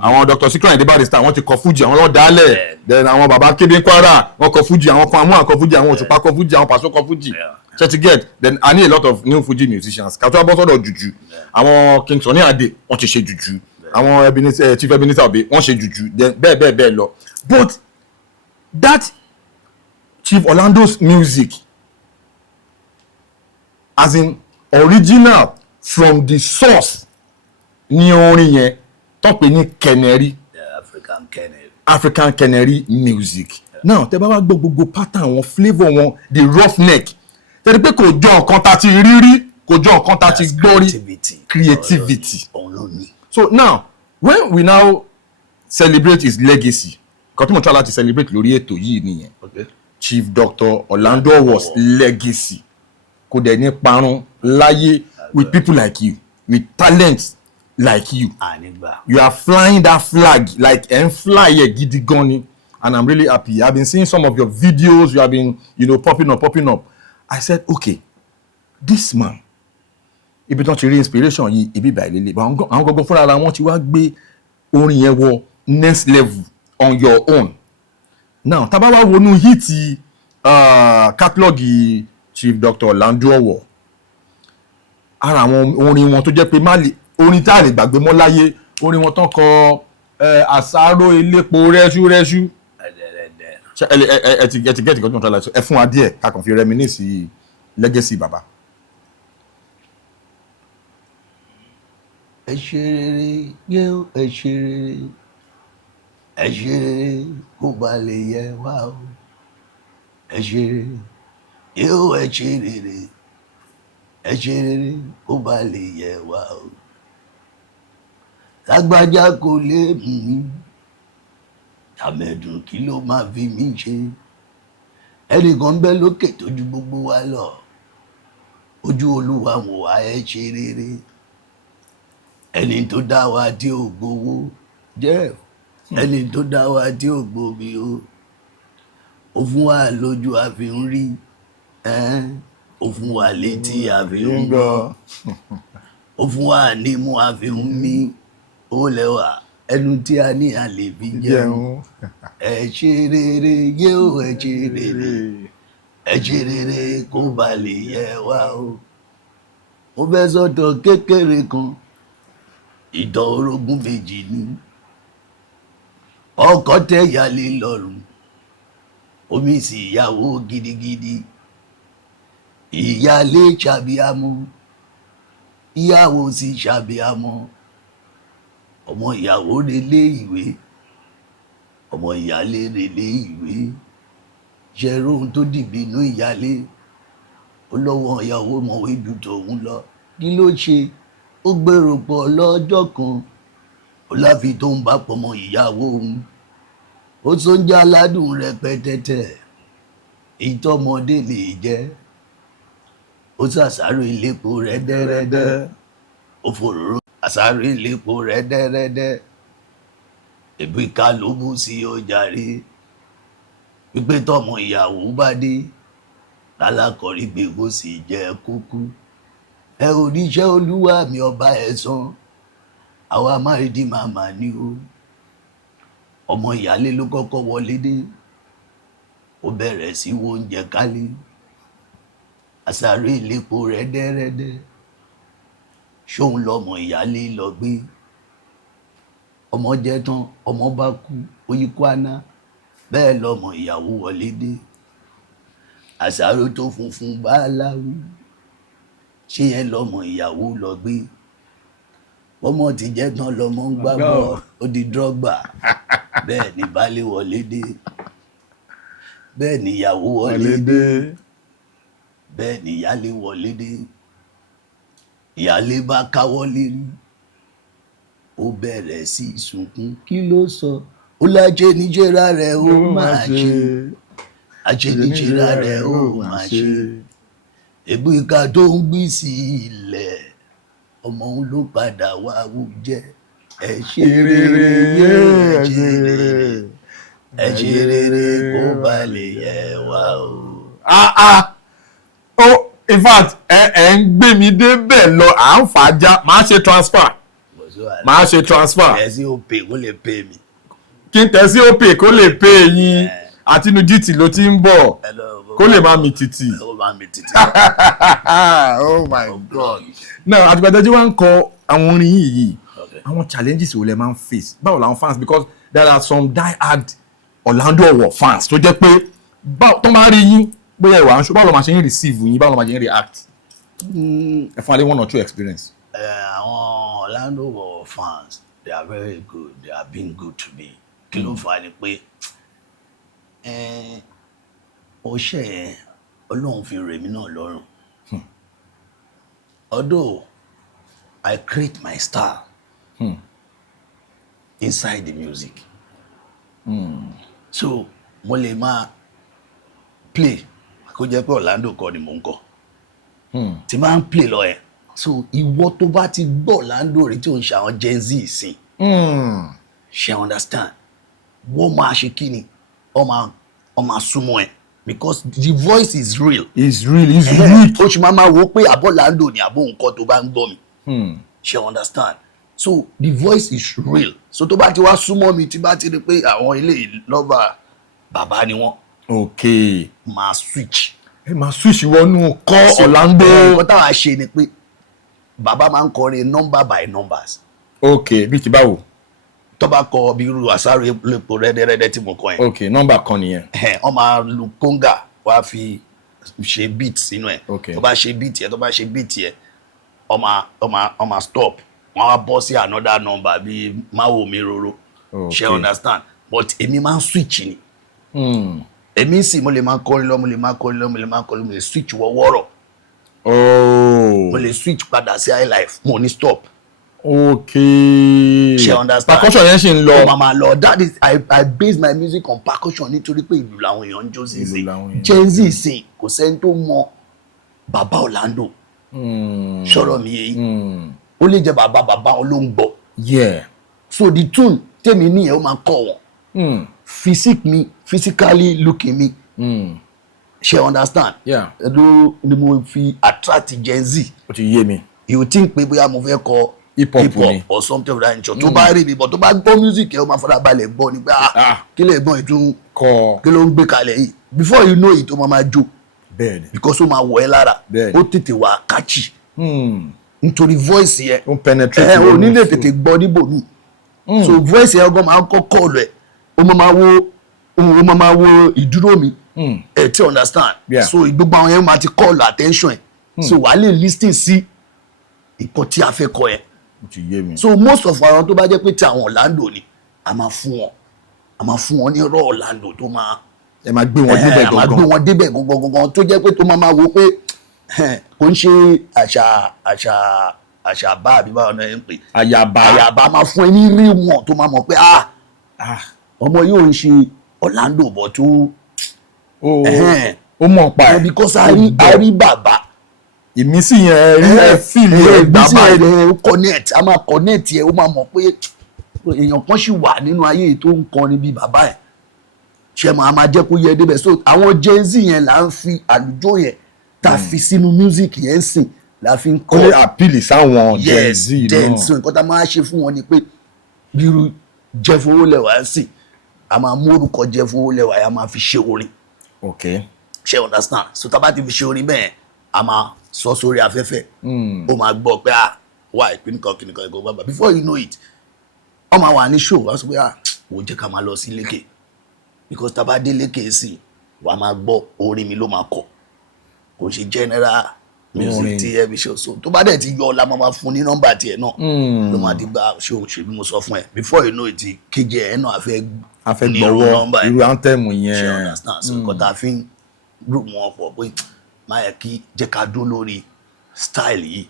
àwọn Dr. Síkírù Àyìndé Barrister wọ́n ti kọ fújì àwọn lọ́ọ́ dálẹ̀ then àwọn baba Kébé Kwara wọ́n kọ fújì àwọn kan amúhàn kọ fújì àwọn Òṣùpá kọ fújì àwọn Pàṣọ kọ fújì ṣe get then I need a lot of new fuji musicians kàtó abọ́sọ̀dọ̀ jùjú àwọn King Sunny Adé wọ́n ti ṣe jùjú àwọn Chief Ebenezer Obey wọ́n ṣe jùjú then bẹ́ẹ̀ lọ but that Chief Orlando's music as in original from the source ní orin yẹn tó pè ní kẹnẹrí African Canary music now tẹ́ bá wá gbọ́ gbogbo pattern wọn flavour wọn the rough neck tẹ́lẹ̀ pé kò jọ nǹkan tá ti rí rí kò jọ nǹkan tá ti gbọ́ rí creativity so now when we now celebrate his legacy nǹkan tí mo try láti celebrate lórí ètò yìí nìyẹn Chief Dr. Orlando Owough's legacy kò dẹ̀ ní parun láyé with people like you with talents like you are flying that flag like fly yẹ gidi gan ni and I'm really happy I've been seeing some of your videos you have been popping up I said okay this man ibi tó ti rí inspiration yìí ibi ìbà ìlélẹ̀ àwọn gangan fúnra ara wọn ti wá gbé orin yẹn wọ next level on your own now tá bá wá wọnú hit catalog Chief Dr. Orlando Owoh ara àwọn orin wọn tó jẹ́ pé orin tá a lè gbàgbé mọ́ láyé orin wọn tán kọ àsáró elépo rẹ́ṣúrẹ́ṣú ẹ ti gẹ́tì kan tó ń tọ́ láti sọ ẹ fún wa díẹ̀ ká kàn fi reminisce legacy bàbá. ẹ ṣe ẹ ṣe kó ba lè yẹ wá o ẹ ṣe yóò ẹ ṣe rere ẹ ṣe kó ba lè yẹ wá o lágbájá kò lè mí àmẹ̀dùn kí ló máa fi mí ṣe ẹnìkan bẹ lókè tó ju gbogbo wa lọ ojú Olúwa wò wá ẹ ṣe rere ẹni tó dá wa tí ò gbowó jẹ́ ẹni tó dá wa tí ò gbòbí ó fún wa lójú àfi ń rí ó fún wa létí àfi ń gbọ́ ó fún wa nímú àfi ń mí ó lẹ́wà ẹnu tí a ní a lè fi jẹun ẹ ṣe rere yé o ẹ ṣe rere ẹ ṣe rere kó ba lè yẹ wá o. Mo fẹ́ sọ̀tọ̀ kékeré kan ìtàn orogún méjì ni ọkọ tẹ́ ìyálé lọ́rùn omi sì ìyàwó gidigidi ìyálé ṣàbíamọ ìyàwó sì ṣàbíamọ ọmọ ìyàwó relé ìwé ọmọ ìyálé relé ìwé ṣẹ̀rọ ohun tó dìbì inú ìyálé ó lọ́wọ́ ìyàwó mọ̀wé ju tòun lọ kí ló ṣe ó gbèrò pọ̀ lọ́jọ́ kan ó láfi tó ń bá pọmọ ìyàwó òun ó sóúnjẹ aládùn rẹpẹtẹtẹ ìtọ́mọdé lè jẹ ó ṣàṣàrò ìlépo rẹ́dẹ́rẹ́dẹ́ ó fòròrò àṣàrò ìlépo rẹ́dẹ́rẹ́dẹ́ ìpínká ló bú sí ọjàre pípé tọmọ ìyàwó bá dé lálákọ̀ọ́rí gbé kó sì jẹ́ kúkú ẹ oríṣẹ́ olúwa mi ọba ẹ̀san àwa máa rí màmá ní o ọmọ ìyálé ló kọ́kọ́ wọlé dé ó bẹ̀rẹ̀ sí wo oúnjẹ kárí àṣàrò ìlépo rẹ́dẹ́rẹ́dẹ́ ṣóun lọmọ ìyálé lọ gbé ọmọ jẹ tán ọmọ bá kú oyí kwana bẹ́ẹ̀ lọmọ ìyàwó wọlé dé àṣàrò tó funfun bá láwí ṣé yẹn lọmọ ìyàwó lọ gbé ọmọ ti jẹ tán lọmọ ń gbàgbọ́ ó di dọ́gba bẹ́ẹ̀ ni baálé wọlé dé bẹ́ẹ̀ ni ìyàwó wọlé dé bẹ́ẹ̀ ni ìyálé wọlé dé ìyálé bá káwọ́ lérí ó bẹ̀rẹ̀ sí sunkún kí ló sọ ó lájẹ níjẹra rẹ̀ ó máa ṣe àjẹ níjẹra rẹ̀ ó máa ṣe ègbò ìka tó ń gbé sí ilẹ̀ ọmọ òun ló padà wá wú jẹ ẹ ṣe rere ẹ ṣe rere ẹ ṣe rere kó bá lè yẹ wá o. Oh, in fact ẹ ń gbé mi débẹ̀ lọ à ń fàájà máa ṣe transfer ẹ sí òpè kó lè pè mí. kí n tẹ̀ sí òpè kó lè pè yín àti inú GT ló ti ń bọ̀ kó lè má mi títì. Oh my God. Now àtìgbàdàn tí wọ́n ń kọ àwọn orin yìí àwọn challenges wo lẹ máa ń face báwo làwọn fans because there are some die-hard Orlando Owoh fans tó jẹ́ pé tó máa rí yín bóyá ìwà àǹṣó báwo ló máa ṣe ń receive yín báwo ló máa ṣe ń react ẹ fún alẹ́ one or two experience. àwọn Orlando Owoh fans they are very good they have been good to me kí ló fà á ni pé ó ṣe Ọlọ́run fi rẹ̀ mí náà lọ́rùn although I create my style inside the music so mo lè máa play kó jẹ́ pé Orlando kọ́ ni mò ń kọ tí máa ń play lọ ẹ̀ so ìwọ tó bá ti gbọ́ Orlando rí tí ò ń ṣe àwọn Gen Z sí ṣe understand wọ́n máa ṣe kí ni ọ máa súnmọ́ ẹ̀ because the voice is real. It's unique. oṣù máa máa wo pé àbọ̀ Orlando ni àbọ̀ nǹkan tó bá ń gbọ́ mi ṣe understand so the voice is real so tó bá ti wá súnmọ́ mi tí bá ti rí pé àwọn ilé lọ́ba bàbá ni wọ́n. Okay. máa switch. ẹ máa switch wọnú kọ Orlando. wọ́n táwa ṣe ni pé bàbá máa ń kọrin number by numbers. Okay bí ti báwo. tó bá kọ bí irú àṣàrò epo rẹ́dẹ́rẹ́dẹ́ tí mo kọ yẹn. Okay number kan nìyẹn. wọ́n máa lu kóńgà wá fi ṣe beat sínú ẹ̀. Okay. tó bá ṣe beat yẹn ọmọ stop wọ́n á bọ́ sí another number bíi máwo mi roro. Okay. ṣe understand but èmi máa ń switch ni. èmi sì mo lè máa kọrin lọ mo lè máa switch wọ wọ́rọ̀. mo lè switch padà sí high life mo ní stop. Okay. She understand. Percussion yẹn ṣì ń lọ. Mama Lord, that is I base my music on percussion nítorí pé ìlú làwọn èèyàn ń jó sí. Ìlú làwọn èèyàn ń jó. Gen Z ṣe kò sẹ́ni tó mọ bàbá Orlando ṣọ̀rọ̀ mi yìí ó lè jẹ́ bàbá wọn ló ń gbọ́. Yeah. So the tune tèmi ní ẹ̀ ó máa kọ́ wọn. Physically looking me. She understand. Yeah. Ẹ̀dọ́ ni mo fi attract Gen Z. Ó ti yé mi. You think pé bóyá mo fẹ́ kọ hip hop ni or something of that nature. Tó bá rí mi but tó bá gbọ́ music ẹ̀ ó máa fara balẹ̀ gbọ́ ni pé kí lè gbọ́n ìtún kọ́ kí ló ń gbé kalẹ̀ yìí. Before you know it ó máa jó. Bẹ́ẹ̀ni. Because ó máa wọ̀ ẹ́ lára. Bẹ́ẹ̀ni. Ó tètè wà catchy. Nítorí voice yẹn. Ó penetrate wọnú. Ó nílé tètè gbọ́ níbòmí. So voice yẹn ọgọ́ máa kọ́ kọ́ọ̀lù ẹ̀. Ó máa wo ìdúró mi. Ti understand. Yeah. So ìgbópa àwọn yẹn máa ti call attention ẹ̀. So wàá lè listen sí nǹkan tí a fẹ́ kọ ẹ̀. Ó ti yé mi. So most of àwọn tó bá jẹ́ pé ti àwọn Orlando ni a máa fún wọn ní raw Orlando tó máa. Ẹ máa gbé wọn débẹ̀ gangan. A máa gbé wọn débẹ̀ gangan tó jẹ́ pé tó máa wo pé kò ń ṣe àṣà bá àbí báwọn náà ń pè. Àyàbá máa fún ẹ ní rí wọn tó máa mọ̀ pé ọmọ yóò ń ṣe Orlando bọ̀ tó. Ó mọ̀ pa ẹ̀. Because a rí bàbá. Ìmísí yẹn ẹ fíìlì ẹ gbà báyìí. Ó connect a máa connect ẹ ó máa mọ̀ pé èèyàn kan ṣì wà nínú ayé tó ń kan níbi bàbá ẹ̀. Ṣé máa máa jẹ́ kó yẹ débẹ̀. So àwọn Gen Z yẹn là ń fi àlùjọ yẹn ta fi sínú music yẹn sìn la fi ń kọ́. Ó lè appeal sáwọn Gen Z náà. So nǹkan tá a máa ṣe fún wọn ni pé irú Jeff Owolewa sí a máa mú orúkọ Jeff Owolewa a máa fi ṣe orin. Okay. Ṣé understand. So tá a bá ti fi ṣe orin bẹ́ẹ̀ a máa sọ sórí afẹ́fẹ́. Ó máa gbọ́ pé wà ìpínkan kìnìkan ìgò bàbá before you know it ó máa wà ní show wá sọ pé wò jẹ́ ká máa lọ sí Leke because tá a bá dé Leke sí wà á máa gbọ́ orin mi ló máa kọ kò ṣe general music ti ẹ bí ṣe so tó bá dẹ̀ ti yọ la máa fún ní nọ́mbà tiẹ̀ náà ló máa di gba show ṣe bí mo sọ fún ẹ before you know it kejì ẹ náà a fẹ́ gbọ́wọ́ irú anthem yẹn. so nǹkan tá a fi ń group wọn pọ̀ pé máa yẹ kí jẹ́ ká dúró lórí style yìí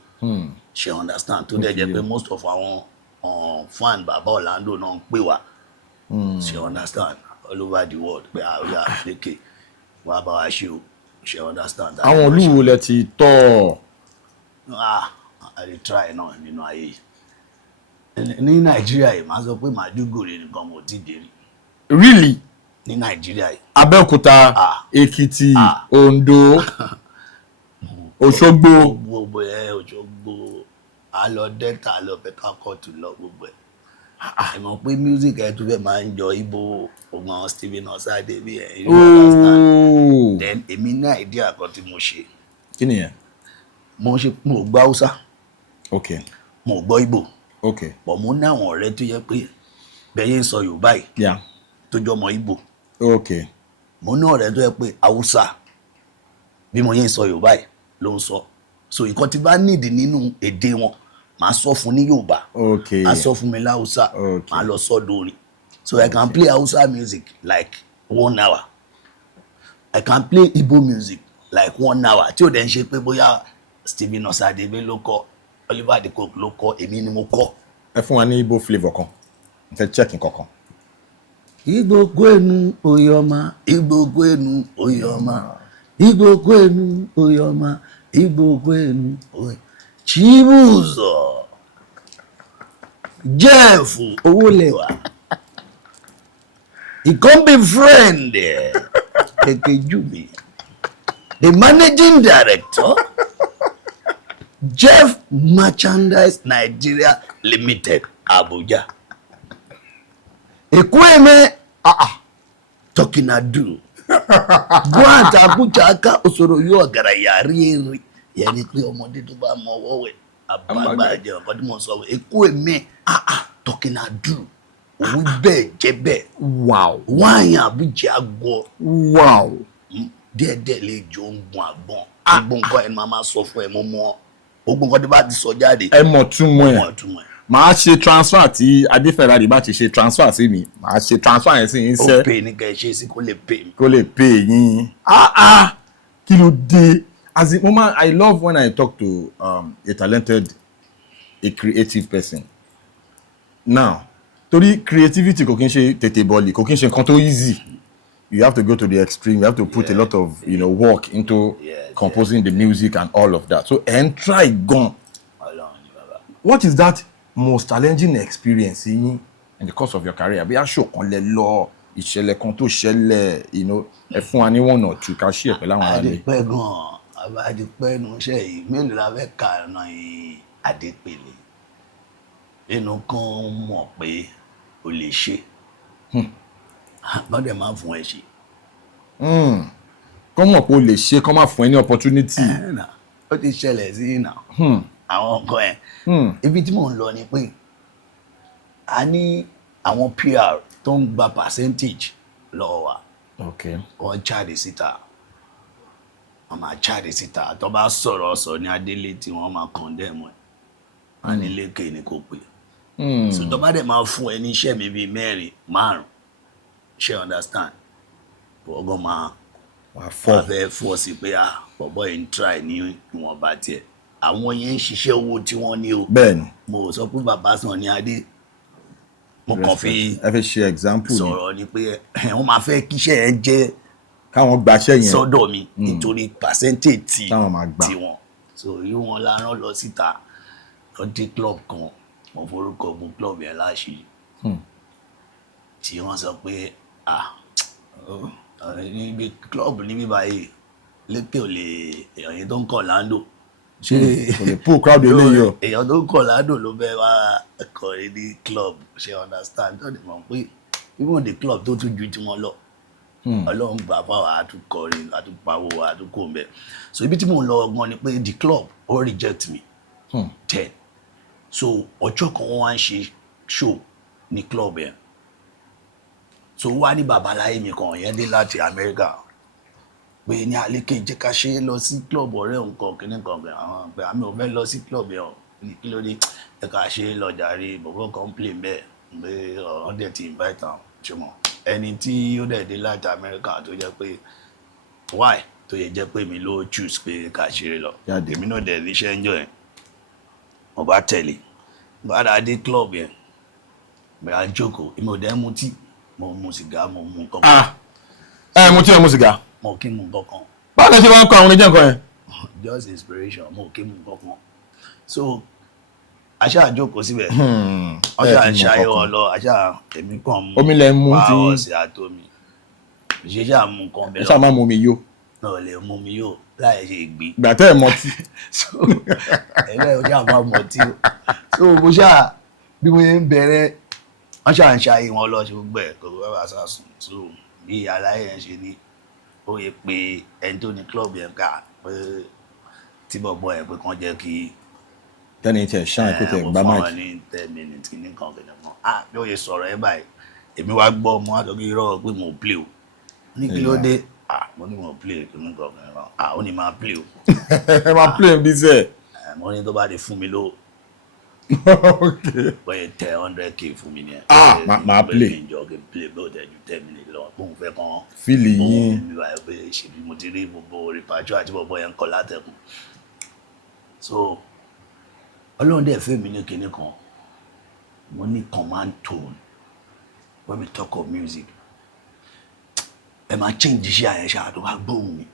ṣe understand tó jẹ́ pé most of àwọn fan bàbá Orlando náà ń pè wá ṣe understand all over the world pé àwòrán Leke wàá bá wa ṣe o ṣe understand. Àwọn olúwo lẹ ti tọ́. I will try náà nínú ayé ní Nàìjíríà yìí máa sọ pé Màdúgùrì nìkan mo ti dé ní. Really? Ní Nàìjíríà yìí. Abẹ́òkúta, Èkìtì, Oǹdó, Òṣogbo. Gbogbo Òṣogbo a lọ Delta a lọ Port Harcourt lọ gbogbo ẹ̀. Àmọ́ pé music ẹ̀ tó fẹ́ máa ń jọ Igbo ọgbọ́n àwọn Stephen Osade bí ẹ̀. Then èmi ní idea kan tí mo ṣe. Kí ni yẹn? Mo gbọ́ Hausa. Okay. Mo gbọ́ Igbo. Okay. But mo ní àwọn ọ̀rẹ́ tó yẹ pé bẹ́yẹn sọ Yorùbá yìí. Yeah. Tó jọ ọmọ Igbo. Okay. Mo ní ọ̀rẹ́ tó yẹ pé Hausa bí mo yẹn sọ Yorùbá yìí ló ń sọ. So nǹkan tí bá nídìí nínú èdè wọn màá sọ fún ní Yorùbá. Okay. Màá sọ fún mi ní Hausa. Okay. Màá lọ sọ dórí. So I can play Hausa music like 1 hour. I can play Igbo music like 1 hour. Tí o dẹ̀ ń ṣe pé bóyá Stephen Osade ló kọ Oliver de Coke ló kọ èmi ni mo kọ. Ẹ fún wa ní Igbo flavour kan. N fẹ́ check nǹkan kan. Igbo kwenu oyoma, Igbo kwenu oyoma, Igbo kwenu oyoma, Igbo kwenu oyoma. Chibuzo Jeff Owolewa. He come be friend Leke Jummy. The managing director Jeff Merchandise Nigeria Limited Abuja. Ekweme talking ado. Gwa Abuja aka osoro yo agara yari eri. Yari pé ọmọdé tó bá mọ ọwọ́ àgbàgbà jẹ ọmọdé mọ sọ Ekweme talking ado. We bẹ́ẹ̀ jẹ́ bẹ́ẹ̀. Wow. Wáyà Abuja gbọ́. Wow. Díẹ̀díẹ̀ lè jó ń gun àgbọn. Gbogbo nǹkan ẹ máa sọ fún ẹ mo mọ. Gbogbo nǹkan tí bá ti sọ jáde. Ẹ mọ̀ túmọ̀ ẹ̀. Màá ṣe transfer tí Adéfẹ́ràdì bá ti ṣe transfer sí mi. Màá ṣe transfer yẹn sí yín sẹ́. Ó pè ní kẹ́ ẹ ṣe sí kó lè pè mí. Kó lè pè yín. Kí ló dé? As in, Mama, I love when I talk to a talented, a creative person. Now, torí creativity kò kí n ṣe tètè bọ́ọ̀lì, kò kí n ṣe nǹkan tó easy. You have to go to the extreme. You have to put a lot of, work into composing the music and all of that. So and try gone. What is that most challenging experience in the course of your career? Bí a show kan lẹ lọ, ìṣẹ̀lẹ̀ kan tó ṣẹlẹ̀, you know, ẹ fún wa ní one or two ká share pẹ̀lú àwọn ará ilé. Pẹ́ gan, àbá ti pẹ́ nu iṣẹ́ yìí, mélòó la fẹ́ kà náà Adépè. Nínú kan mọ̀ pé o lè ṣe. Wọ́n dẹ̀ máa fún ẹ ṣe. Kọ́ mọ̀ pé o lè ṣe, kọ́ máa fún ẹ ní opportunity. Ó ti ṣẹlẹ̀ sí ìnà. Àwọn nǹkan ẹ̀. Ibi tí mò ń lọ ni pé a ní àwọn PR tó ń gba percentage lọ́wọ́ wa. Okay. Kọ́ jáde síta. Wọ́n máa jáde síta. Tó bá sọ̀rọ̀ ní Adélé tí wọ́n máa condemn ẹ̀. Wọ́n ní Leke ni kò pé. So tó bá dẹ̀ máa fún ẹ ní iṣẹ́ mi bíi 4, 5. Ṣé understand? Ọgọ́ máa fẹ́ fọ́ sí pé bọ̀bọ̀ yìí ń try ní ìwọ̀nba tiẹ̀. Àwọn yẹn ń ṣiṣẹ́ owó tí wọ́n ní o. Bẹ́ẹ̀ni. Mo sọ pé bàbá sàn ní Adé. Mo kàn fi ẹ fẹ́ ṣe example ni. Sọ̀rọ̀ ni pé wọ́n máa fẹ́ kí iṣẹ́ yẹn jẹ́ káwọn gbaṣẹ́ yẹn sọ́dọ̀ mi nítorí percentage tí táwọn máa gbà. Tiwọn. So irú wọn la rán lọ síta lọ dé club kan mo forúkọ bu club yẹn láṣìí. Tí wọ́n sọ pé níbi club níbí báyìí Leke ò lè èyàn tó ń kọ̀ Lando. Kò lè pull crowd eléyìí o. Èyàn tó ń kọ̀ Lando ló bẹ́ẹ̀ wá kọrin ní club. Ṣé understand? Tó lè mọ̀ pé even the club tó tún ju tiwọn lọ. Ọlọ́run gbà fáwọn àtúkọrin àtúpawó àtúkòmẹ́. So ibi tí mò ń lọ ọgbọ́n ni pé the club all reject me. 10. So ọjọ́ kan wọ́n wá ń ṣe show ní club yẹn. So wá ní babaláyé mi kan yẹn dé láti Amẹ́ríkà. Pé ní Leke jẹ́ ká ṣe lọ sí club ọ̀rẹ́ òun kan kìíní kan bẹ̀ àwọn pé àmì ò fẹ́ lọ sí club yẹn ní kí ló dé ẹ ká ṣe lọ́jà rí bọ̀bọ̀ kan play bẹ́ẹ̀ pé ọ̀rọ̀ dẹ̀ ti invite am ṣùgbọ́n ẹni tí ó dẹ̀ dé láti Amẹ́ríkà tó jẹ́ pé why tó yẹ jẹ́ pé mi ló choose pé ká ṣe lọ. Jáde. Èmi náà dẹ̀ níṣẹ́ ń jọ ẹ̀ mo bá tẹ̀lé bá dé club yẹn bẹ̀rẹ̀ jókòó inú ọ̀dẹ̀ mutí mo mu sìgá mo mu kọ́kọ́. Mo tí ẹ mu sìgá. Mo kí mu kọ́kọ́. Báwo lẹ ṣe wá ń kọ àwọn oníjẹ́ nǹkan yẹn? Just inspiration mo kí mu kọ́kọ́. So aṣá àjókòó síbẹ̀. Kí n mu kọ́kọ́. Aṣá èmi kàn mú. Omi lẹ mú tí. Ṣé ṣáà mú nǹkan mi. Ẹ ṣáà máa mú mi yó. Náà lè mú mi yó láì ṣe ìgbín. Ìgbà tẹ́ ẹ̀ mọtí. Ẹ̀rọ ìyá àwọn mọtí. So mo ṣáà bí mo ń bẹ̀rẹ̀ wọ́n ṣáà ń ṣayé wọn lọ ṣùgbọ́n ẹ̀ tó bá wà sásùn. So bí aláyẹ̀ ẹ̀ ṣe ní ó yẹ pé ẹni tó ní club yẹn ká tí bọ̀bọ̀ ẹ̀ pé kàn jẹ́ kí. Tẹ́ni tẹ̀ ṣáà kó tẹ̀ gbá máìkì. Ní 10 minutes ní kan yóò yẹ sọ̀rọ̀ ẹ̀ báyìí èmi wá gbọ́ ọmọ wa lórí irọ́ pé mo play o ní kí ló dé mo ní mo play èmi gbọ́ mi rán ó ní máa play o. Ẹ máa play bí sẹ́ẹ̀. Mo ní tó bá di fún mi lówó. Okay. Wọ́n yẹ tẹ 100k fún mi ní. Máa play. Fíìlì yín. Mo ti rí gbogbo rìpájọ́ àti gbogbo yẹn kọ́ látẹ̀kùn. So Ọlọ́run dẹ̀ fẹ́ mi ní kinní kan mo ní command tone when we talk of music. Ẹ máa change iṣẹ́ àyẹ̀ṣà tó bá gbóhùn mi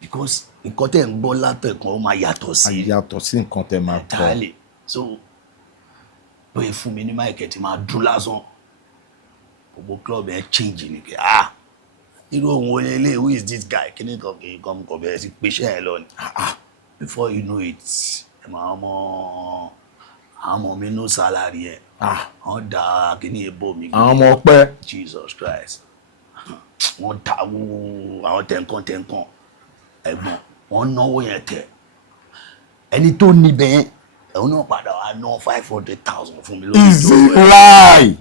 because nǹkan tẹ̀ ń gbọ́ látẹ̀kùn ó máa yàtọ̀ sí. Yàtọ̀ sí nǹkan tẹ̀ máa kọ. So bóyá fún mi ní máìkì tí máa dún lásán gbogbo club yẹn change ni irú òun wọlé ilé who is this guy kí ni nǹkan kọ̀ bẹ̀rẹ̀ sí pé iṣẹ́ yẹn lọ ni. Before you know it àwọn ọmọ mi no salary yẹn wọ́n da kíní ìbò mi. Àwọn ọmọ ọpẹ́. Jesus Christ wọ́n ta àwọn tẹ̀ǹkan ẹ̀gbọ́n wọ́n náwó yẹn tẹ̀ ẹni tó níbẹ̀ yẹn ẹ̀hún náà padà wá ná 500,000 fún mi. Is it lie?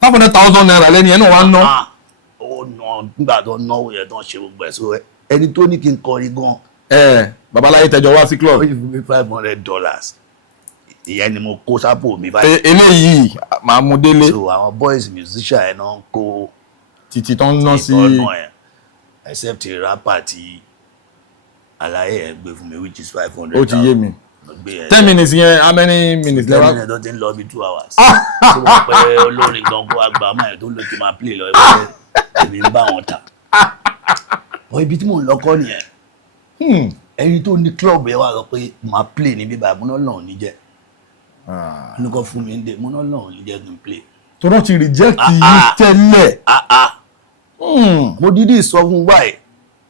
500,000 naira lẹ́ni ẹ̀ náà wá ná. Ó ná nígbà tó náwó yẹn tó ń ṣe gbogbo ẹ̀ sí ẹni tó ní kí n kọrin gan. Babaláyé tẹjọ wá sí club. Ó yìí fún mi $500 ìyẹn ni mo kó sápò mi báyìí. Eléyìí màá mú délé. So àwọn boys musician ẹ̀ náà ń kó. Títí tó ń ná sí. Except rapper tí àlàyé ẹ̀ gbé fún mi which is 500,000. Ó ti yé mi. 10 minutes yẹn how many minutes lẹ́wà. 10 minutes lọ bí 2 hours. Lórí gan kó àgbà máa tó lójú máa play lọ ẹ̀mí bá wọn ta. Wọ́n ibi tí mò ń lọ́kọ́ nìyẹn ẹni tó ní club yẹn wà lọ pé màá play níbí báyìí mo náà ní jẹ́ nìkan fún mi dé mo náà ní jẹ́ kí n play. tó náà ti reject yín tẹ́lẹ̀. mo dídí sọ fún báyìí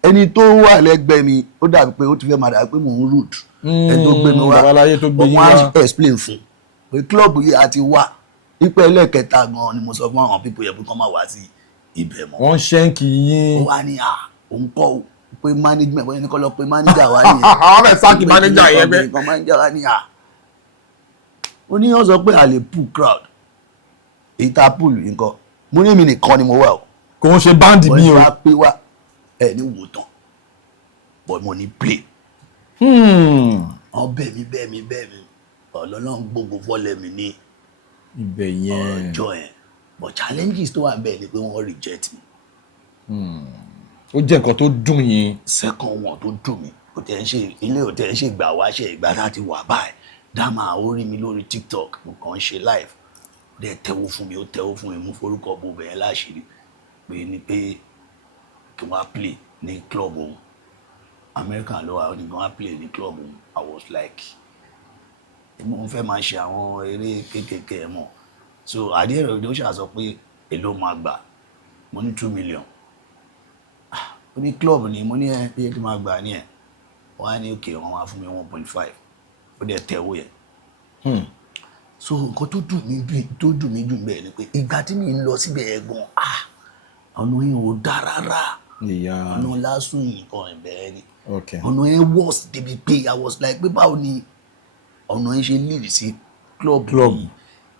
ẹni tó wà lẹ́gbẹ̀ẹ́ mi ó dàbí pé ó ti fẹ́ máa dàbí pé mò ń root. babaláyé tó gbé yín wá. wọ́n á explain fún un pé club yìí àti wá ipe ẹlẹ́kẹta gan ni mo sọ fún àwọn pípọ̀ yẹn pé kọ́ máa wá sí ibẹ̀ mọ́. wọ́n ṣẹ́ǹkì yín. wọ́n á ní òun kọ́ ò pé management bóyá ní kọ́ lọ pé manager wa ní. àwọn fẹ́ sáàkì manager yẹn pé. manager wa ní ó ní wọ́n sọ pé a lè pull crowd ìta pull nǹkan mo ní èmi nìkan ni mo wà o. kò ń ṣe báńdì mi o. mo ní pé wá ẹ ní wò tán but mo ní play. wọ́n bẹ́ẹ̀ mi ọlọ́run gbogbo fọ́lẹ̀ mi ní ibẹ̀ yẹn ọjọ́ ẹ̀ but challenges tó wà bẹ́ẹ̀ ni pé wọ́n reject mi. ó jẹ́ nǹkan tó dùn yín. second one tó dùn mí kò tẹ̀ ń ṣe ilé ò tẹ̀ ń ṣe gbà wá ṣe ìgbà láti wà báyìí dáàmà ó rí mi lórí TikTok mo kàn ń ṣe live dẹ̀ tẹ́wọ́ fún mi ó tẹ́wọ́ fún mi mo forúkọ bo bẹ̀rẹ̀ láṣìírí pé ní pé kí wọ́n á play ní club òun American ló wà ní kí wọ́n á play ní club òun I was like mo fẹ́ máa ṣe àwọn eré kéékèèké ẹ̀ mọ̀ so àdéhùn ìdí ó ṣàṣọ pé èló máa gbà mo ní 2 million ní club ni mo ní ẹ pé kí n máa gbà ní ẹ wọ́n á ní òkè wọ́n máa fún mi 1.5 ó dẹ̀ tẹ̀wé ẹ̀ so nǹkan tó dùn mí dùn bẹ́ẹ̀ ni pé ìgbà tí mi ń lọ síbẹ̀ ẹ̀ gan ọ̀nà yẹn ò dá rárá ọ̀nà lásùn nìkan ẹ̀dẹ̀ ọ̀nà yẹn worst débi pé I was like pé báwo ni ọ̀nà yẹn ṣe lead sí club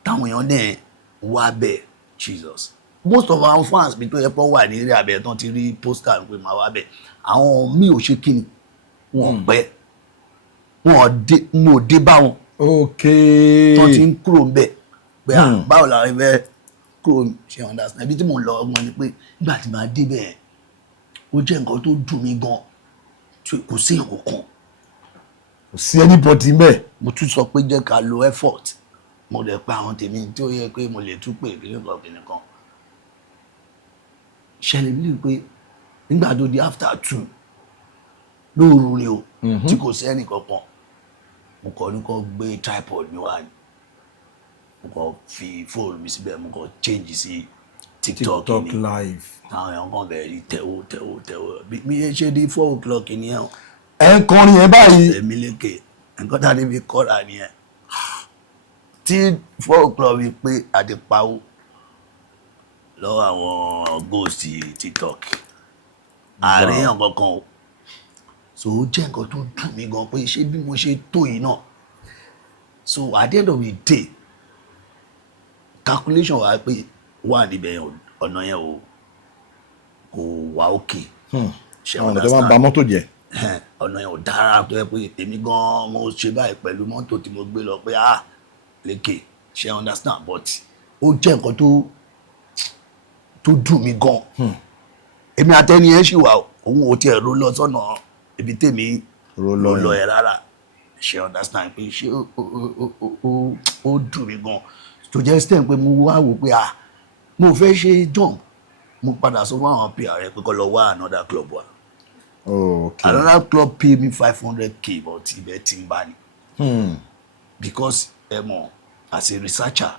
táwọn èèyàn náà wá bẹ́ẹ̀ Jesus most of our fans bí tó yẹ pọ́n wà ní eré abẹ́ tán ti rí poster pé máa wá bẹ́ẹ̀ àwọn míì ò ṣe kíni wọ́n pẹ́ mo dé bá wọn. tán ti ń kúrò ń bẹ̀ pé báwo làwọn ẹgbẹ́ kúrò ṣe understand ibi tí mo lọ ọmọ ni pé nígbà tí màá dé bẹ́ẹ̀ ó jẹ́ nǹkan tó dùn mí gan kò sí ìkó kan. kò sí anybody mbẹ. mo tún sọ pé jẹ́ ká lo effort mo lè pa àwọn tèmi tí ó yẹ pé mo lè tún pè ìbílẹ̀ bọ̀bí nìkan. ṣẹlẹ̀ ní pé nígbà tó di after 2 lóòrùn ni o tí kò sẹ́ni kankan mo kàn ní kó gbé tripod mi wá ni mo kàn fi fóònù mi síbẹ̀ mo kàn change sí TikTok live. táwọn èèyàn kan bẹ̀rẹ̀ rí tẹ̀wọ́ mi yẹn ṣe di 4 o'clock ni ẹ̀ ẹ̀ ń kọrin yẹn báyìí. èmi lékè nǹkan tá a níbi kọ́ra ni ẹ̀ tí 4 o'clock mi pé àti pawó lọ́wọ́ àwọn ghost TikTok àárín èèyàn kankan o so ó jẹ́ nǹkan tó dùn mí gan pé ṣé bí mo ṣe tó yìí náà so at the end of the day calculation wa pé wà níbẹ̀ ọ̀nà yẹn o kò wá òkè. àwọn ọ̀nà tó máa ń ba mọ́tò jẹ́. ọ̀nà yẹn ò dára tó yẹ pé èmi gan mo ṣe báyìí pẹ̀lú mọ́tò tí mo gbé lọ pé Leke ṣe understand but ó jẹ́ nǹkan tó dùn mí gan. èmi àtẹni yẹn ṣì wà òun ò tiẹ̀ ro lọ sọ́nà ibi tèmi ro lọ yẹn rárá ṣe understand pé ṣé ó dùn mí gan to the extent pé mo wá wò pé mo fẹ́ ṣe jump mo padà sọ fún àwọn PR rẹ pé kó lọ wá another club wa. Another club pay me 500k but ibẹ̀ tí n bá ní. because ẹ mọ̀ as a researcher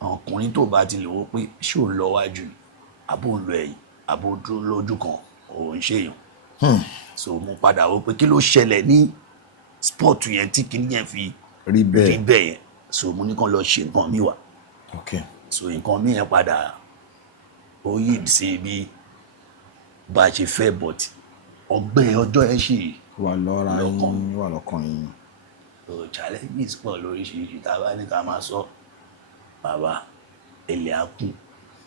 ọkùnrin tó bá ti lè wò pé ṣé ò lọ wájú àbò ń lọ ẹ̀yìn àbò dúró lójú kan òun ṣèyàn. so mo padà wò pé kí ló ṣẹlẹ̀ ní sport yẹn tí kìíní yẹn fi rí bẹ́ẹ̀ yẹn so mo ní kàn lọ ṣe nǹkan mi wà. so nǹkan mi yẹn padà ó yí sí bí bá a ṣe fẹ́ but ọgbẹ́ ọjọ́ ẹ ṣì wà lọ́ra yín wà lọ́kàn yín. challenges pọ̀ lóríṣiríṣi tàbá ní ká máa sọ bàbá ẹ̀lẹ́ àkùn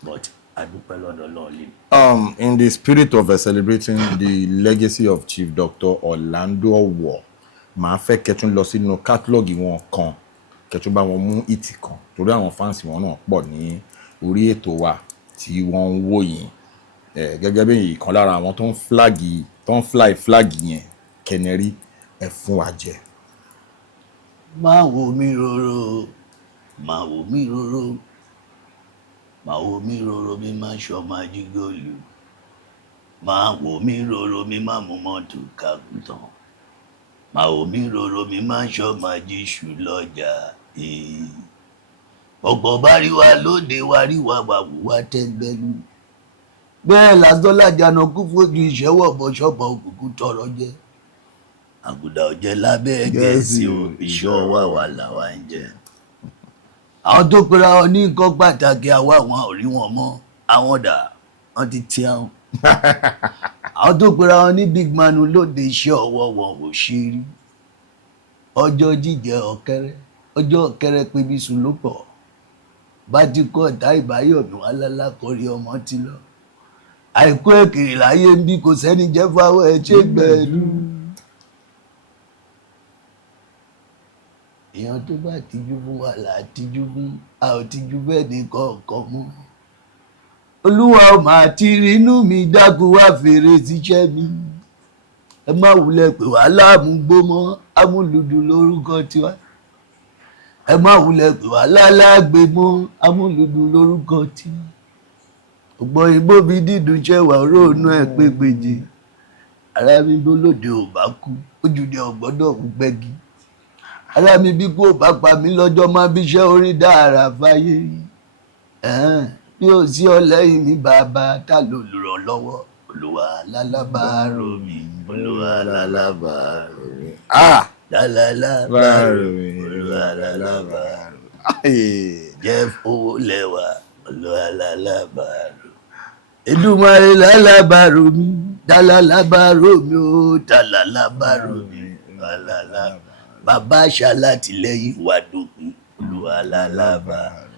but adúpẹ́ lọ́dọ̀ náà yìí. In the spirit of celebrating the legacy of Chief Dr. Orlando Owoh màá fẹ́ kẹ́tún lọ sínú catalogue wọn kan kẹ́tún bá wọn mú ìtì kan torí àwọn fans wọn náà pọ̀ ní orí ètò wa tí wọ́n ń wò yín gẹ́gẹ́ bí ìkan lára àwọn tó ń fly flag yẹn kẹnẹrí ẹ fún wa jẹ. máa wò mí roro máa wò mí roro máa wò mí roro bí máa ṣọ máa jíjó ìlú máa wò mí roro mi má mú mọ́tò kábùtàn máa wò mí roro mi má ṣọ́ máa jíṣu lọ́jà ọ̀pọ̀ bá rí wa lóde wa rí wa wà wò wá tẹ́gbẹ́lú bẹ́ẹ̀ lásán lájànà kú fojú ìṣẹ́wọ̀ bọ́ ṣọ́pọ̀ òkùnkùn tọrọ jẹ àgùdà ọ̀jẹ̀ lábẹ́ gẹ̀ẹ́sì ìṣọ́wọ́ wà làwa ń jẹ. àwọn tó pera wọn ní nǹkan pàtàkì àwa àwọn ò rí wọn mọ́ àwọn dà wọ́n ti tí àwọn. àwọn tó pera wọn ní big man lóde iṣẹ́ ọwọ́ wọn ò ṣe rí ọjọ́ jíjẹ ọ̀kẹ́rẹ́ ọjọ́ ọ̀kẹ́rẹ́ pé bí sùn ló pọ̀ bá ti kọ́ ọ̀tá ìbáyọ̀dún alálákọ̀ọ́rí ọmọ ti lọ àìkú ẹ̀kìrì láyé ń bí kò sẹ́ni jẹ́ fáwọn ẹ̀jẹ̀ gbẹ̀dú. èèyàn tó bá tijú fún wa là á tijú fún a ò tijú bẹ́ẹ̀ ní kọ̀ọ̀kan mọ́. olúwa ò máa ti rí inú mi dákun wá fèrè síṣẹ́ mi ẹ má wulẹ̀ pé wàhálà àmúgbó mọ́ amúlùdù lórúkọ tiwa ẹ má wulẹ̀ pé wàhálà lágbè mọ́ amúlùdù lórúkọ tiwa ọgbọ́n ìbò bí dídùn ṣẹ̀wà róònù ẹ̀ pé péjì ara mi lólòdì ò bá kú ojú ni ọ̀gbọ́dọ̀ gbẹ́gi ara mi bí kò bá pa mí lọ́jọ́ má bí iṣẹ́ orí dára fáyé bí ó sí ọlẹ́yìn ní bàbá tá ló lùrọ̀ lọ́wọ́ olúwa lálábàárò mi olúwa lálábàárò mi lálábàárò mi olúwa lálábàárò. Jeff Owolewa olúwa lálábàárò. Èdùmàrè lálábàárò mi dálálábàárò mi ó dálálábàárò mi lálábàárò. Bàbá ṣalátìlẹ́yìn wà dókun olúwa lálábàárò.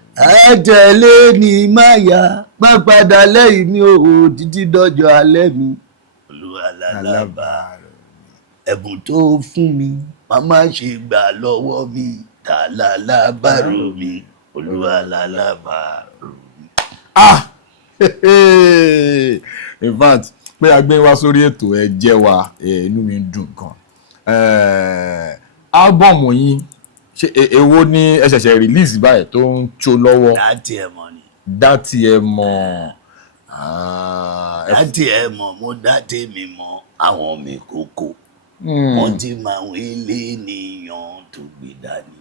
Àtẹ̀lé ni máyà má padà lẹ́yìn mi ò títí dọ́jọ́ alẹ́ mi olúwa lálábàárò mi. ẹ̀bùn tó fún mi màmá ṣe gbà lọ́wọ́ mi dálálábàárò mi olúwa lálábàárò. In fact pé a gbé wá sórí ètò ẹ jẹ́ wa inú mi ń dùn gan. Álbọ̀mù yín ṣe èwo ni ẹ ṣẹ̀ṣẹ̀ release báyìí tó ń jó lọ́wọ́? Dátì ẹ̀ mọ̀ ni. Dátì ẹ̀ mọ̀. Dátì ẹ̀ mọ̀ mo dátì mi mọ̀ àwọn mi kókó. Wọ́n ti máa ń wílé níyàn tó gbé dání.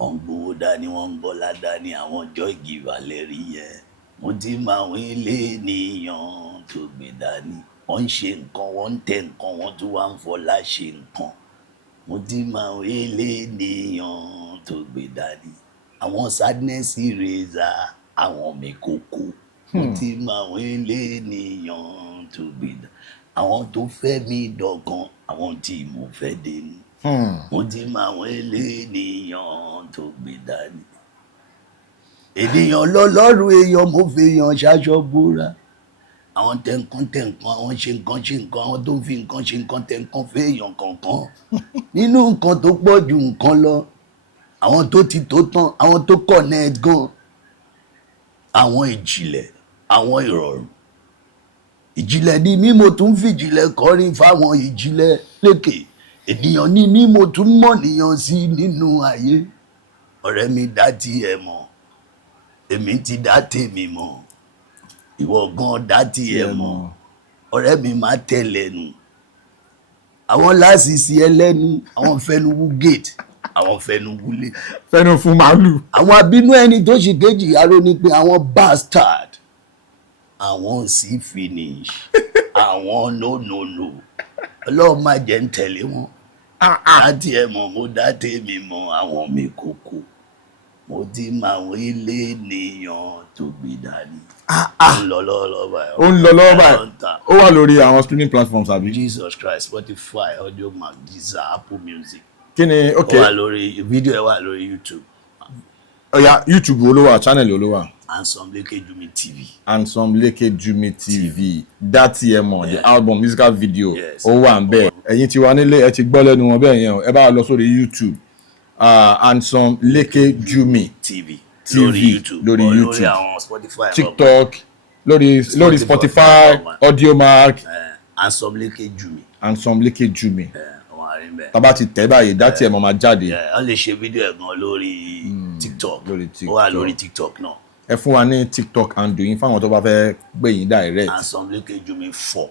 Wọ́n gbowó dání wọ́n ń bọ́lá dání àwọn joy giver lẹ́rí yẹn. Mo ti máa ń wílé níyàn tó gbé dání. Wọ́n ń ṣe nǹkan wọ́n ń tẹ nǹkan wọ́n tún wá ń fọlá ṣe nǹkan. Mo ti máa ń wílé níyàn tó gbé dání. Àwọn sadness eraser àwọn mi kókó. Mo ti máa ń wílé níyàn tó gbé dání. Àwọn tó fẹ́ mi dọ̀kan àwọn tí mo fẹ́ dénú. Mo ti máa ń wílé níyàn tó gbé dání. Ènìyàn lọ́lọ́run èèyàn mo fi èèyàn ṣaṣọ bóra. Àwọn tẹ nǹkan àwọn ṣe nǹkan àwọn tó ń fi nǹkan ṣe nǹkan tẹ nǹkan fẹ́ èèyàn kankan. Nínú nǹkan tó pọ̀ ju nǹkan lọ àwọn tó ti tó tán àwọn tó connect gan àwọn ìjìnlẹ̀ àwọn ìrọ̀rùn. Ìjìnlẹ̀ ni mí mo tún fi ìjìnlẹ̀ kọrin fáwọn ìjìnlẹ̀ lékè. Ènìyàn ni mí mo tún mọ̀ nìyàn sí nínú ayé. Ọ̀rẹ́ mi dá tiẹ̀ mọ̀ èmi ti dá tèmi mọ̀ ìwọ gan dá tiẹ̀ mọ̀ ọ̀rẹ́ mi máa tẹ̀lé nu. àwọn lásìsì ẹlẹ́nu àwọn fẹnu wú gate àwọn fẹnu wúlé. fẹnu fún màálù. àwọn abínú ẹni tó ṣì kejì aró ni pé àwọn bastard àwọn sí finish àwọn no ọlọ́run má jẹ́ ń tẹ̀lé wọn. dá tiẹ̀ mọ̀ mo dá tèmi mọ̀ àwọn mi kókó. Mo ti máa ń ilé níyàn tó gbé dání. Ó ń lọ lọ́wọ́ báyìí. Ó wà lórí àwọn streaming platforms àbí? Jesus Christ, Spotify, Audiomack, Deezer, Apple Music. Kí ni ok? Ó wà lórí fídíò ẹ̀ wà lórí YouTube. Ọ̀ya YouTube olówà channel olówà. Handsome Leke Jummy TV. Handsome Leke Jummy TV. Dátì ẹ̀ mọ̀ the album musical video ó wà ń bẹ̀. Ẹ̀yin tí wà nílé ẹ ti gbọ́ lẹ́nu wọn bẹ́ẹ̀ yẹn o ẹ bá lọ sórí YouTube. Handsome Leke Jummy TV lórí YouTube, TikTok, lórí Spotify, Audiomack. Handsome Leke Jummy. Tá bá ti tẹ̀ báyìí dátì ẹ̀ mọ̀ máa jáde. A lè ṣe fídíò ẹ̀ gan lórí TikTok. Lórí TikTok. Ó wà lórí TikTok náà. Ẹ fún wa ní TikTok handle yín fáwọn tó bá fẹ́ gbé yín direct. Handsome Leke Jummy 4.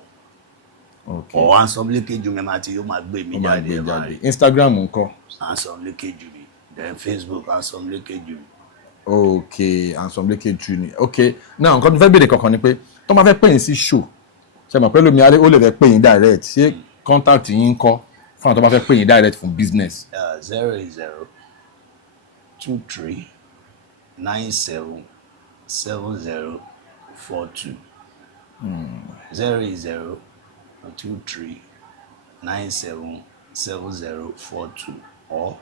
Okay. Or Handsome Leke Jummy mati ó máa gbé ní. Ó máa gbé jáde. Instagram ńkọ́? Handsome Leke Jummy. Then Facebook Handsome Leke Jummy. Okay, Handsome Leke Jummy. Okay. Now nǹkan tó fẹ́ béèrè kankan ni pé tó máa fẹ́ pè yín sí show. Ṣé mọ̀ pé lómi ó lè fẹ́ pè yín direct. Ṣé contact yín ńkọ́ fún àwọn tó bá fẹ́ pè yín direct fún business? 08023977042. 08023977042 or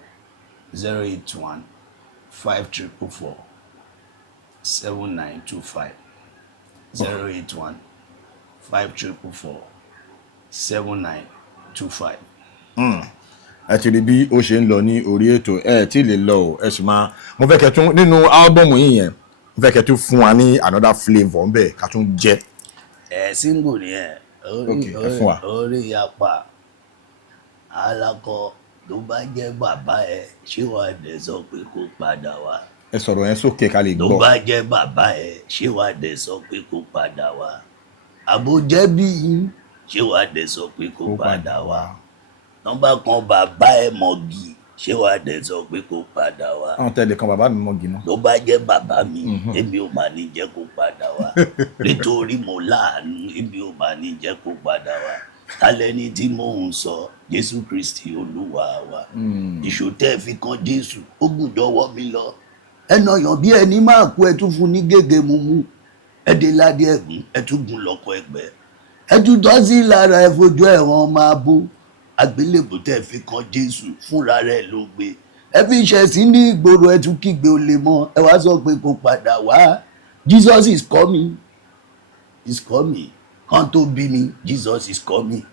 08154447925. 08154447925. Ẹ ti rí bí ó ṣe ń lọ ní orí ètò ẹ tí lè lọ o ẹ sì máa mo fẹ́ kẹ́ tún nínú álbọ̀mù yín yẹn mo fẹ́ kẹ́ tún fún wa ní another flavour ń bẹ̀ ká tún jẹ́. Single nìyẹn. Okay, ẹ fún wa. Orí apá alákọ̀ ló bá jẹ́ bàbá ẹ̀ ṣé wàá dé sọ pé kó padà wá. Ẹ sọ̀rọ̀ yẹn sókè ká lè gbọ́. Ló bá jẹ́ bàbá ẹ̀ ṣé wàá dé sọ pé kó padà wá. Àbójẹ́bí ṣé wàá dé sọ pé kó padà wá. Nọ́mbà kan bàbá ẹ̀ mọ̀gì ṣé wàá dé sọ pé kó padà wá. Àwọn tẹ̀lé kan bàbá mi mọ̀gì náà. Ló bá jẹ́ bàbá mi èmi ò máa ní jẹ́ kó padà wá. Nítorí mo láàánú èmi ò máa ní jẹ́ kó padà wá. Tálẹ́ni tí mò ń sọ Jésù Kristi Olúwa wa. Ìṣòtẹ́ fi kan Jésù ó gùn jọ̀wọ́ mi lọ. Ẹnà yàn bí ẹni máa kú ẹ tún fún ní gègé mumu. Ẹdẹ ládé ẹ̀gún ẹ tún gùn lọ́kọ̀ ẹgbẹ́. Ẹ tún tọ́ sí lára ẹ fojú ẹ̀wọ̀n máa bó. Àgbélébùú tẹ́ fi kan Jésù fúnra rẹ̀ ló gbé. Ẹ fi ṣẹ̀sín ní ìgboro ẹ tún kígbe olè mọ́. Ẹ wá sọ pé kó padà wá. Jesus is coming. He's coming. Kan tó bí mi, Jesus is coming.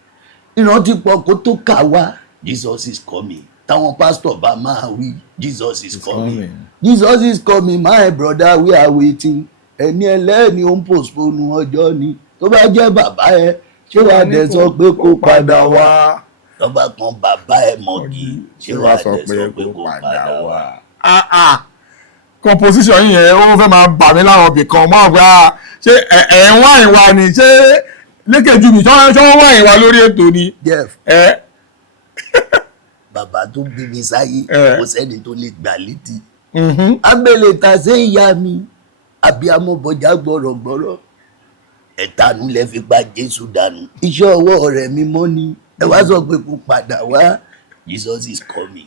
Ìrántí pọ̀ kó tó kà wá, Jesus is coming. Táwọn pásítọ̀ bá máa wí, Jesus is coming. Jesus is coming, my brother, we are waiting. Ẹni ẹlẹ́ni ó ń postpone ọjọ́ ni. Tó bá jẹ́ bàbá ẹ, ṣé wàá dẹ̀ sọ pé kó padà wá? Lọ́ba kan bàbá ẹ mọ̀gì, ṣé wàá sọ pé kó padà wá? Composition yìí yẹn ó fẹ́ máa bà mí láwọn ibì kan mọ́ ọ̀gbà ṣé ẹ̀ ń wáyìn wa ni ṣé Leke Jummy ṣé wọ́n wáyìn wa lórí ètò ni. Bàbá tó bí mi sáyé kò sẹ́ni tó lè gbà létí. Abẹ́lẹ̀ ta ṣe ìyá mi abiyamọ bọjá gbọ̀rọ̀gbọ̀rọ̀. Ẹ̀tanú lẹ fi gba Jésù dànù. Iṣẹ́ ọwọ́ rẹ̀ mímọ́ ni. Ẹ wá sọ pé kó padà wá. Jesus is coming.